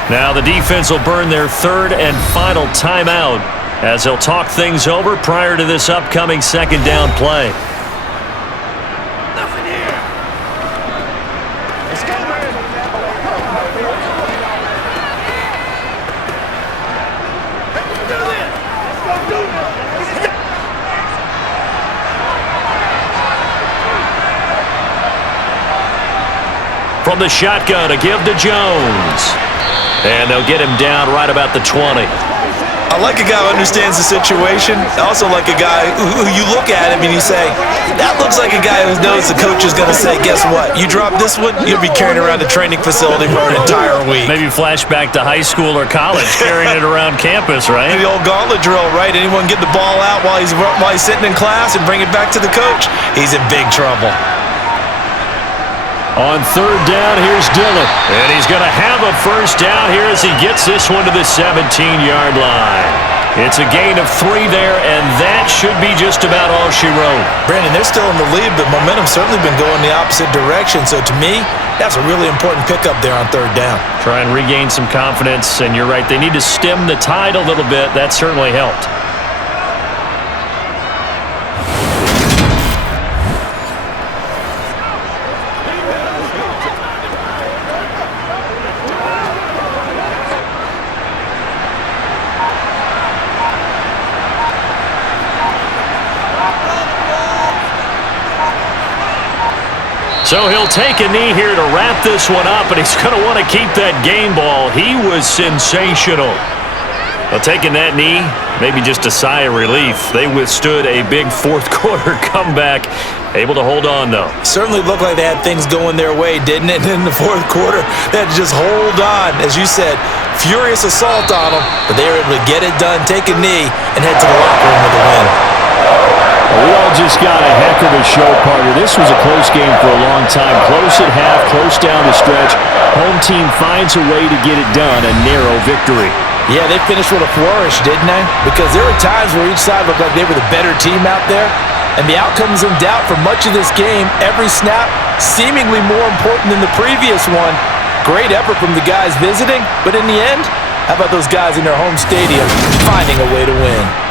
Now the defense will burn their 3rd and final timeout as they'll talk things over prior to this upcoming 2nd down play. From the shotgun to give to Jones. And they'll get him down right about the 20. I like a guy who understands the situation. I also like a guy who you look at him and you say, that looks like a guy who knows the coach is going to say, guess what? You drop this one, you'll be carrying around the training facility for an entire week. Maybe flashback to high school or college, carrying it around campus, right? The old gauntlet drill, right? Anyone get the ball out while he's sitting in class and bring it back to the coach? He's in big trouble. On 3rd down, here's Dillon. And he's going to have a first down here as he gets this one to the 17-yard line. It's a gain of 3 there, and that should be just about all she wrote. Brandon, they're still in the lead, but momentum's certainly been going the opposite direction. So to me, that's a really important pickup there on 3rd down. Try and regain some confidence, and you're right. They need to stem the tide a little bit. That certainly helped. So he'll take a knee here to wrap this one up, and he's going to want to keep that game ball. He was sensational. Well, taking that knee, maybe just a sigh of relief. They withstood a big 4th quarter comeback. Able to hold on, though. Certainly looked like they had things going their way, didn't it? And in the 4th quarter, they had to just hold on. As you said, furious assault on them, but they were able to get it done, take a knee, and head to the locker room with a win. Well, we all just got a heck of a show, partner. This was a close game for a long time. Close at half, close down the stretch. Home team finds a way to get it done, a narrow victory. Yeah, they finished with a flourish, didn't they? Because there were times where each side looked like they were the better team out there, and the outcome's in doubt for much of this game. Every snap seemingly more important than the previous one. Great effort from the guys visiting, but in the end, how about those guys in their home stadium finding a way to win?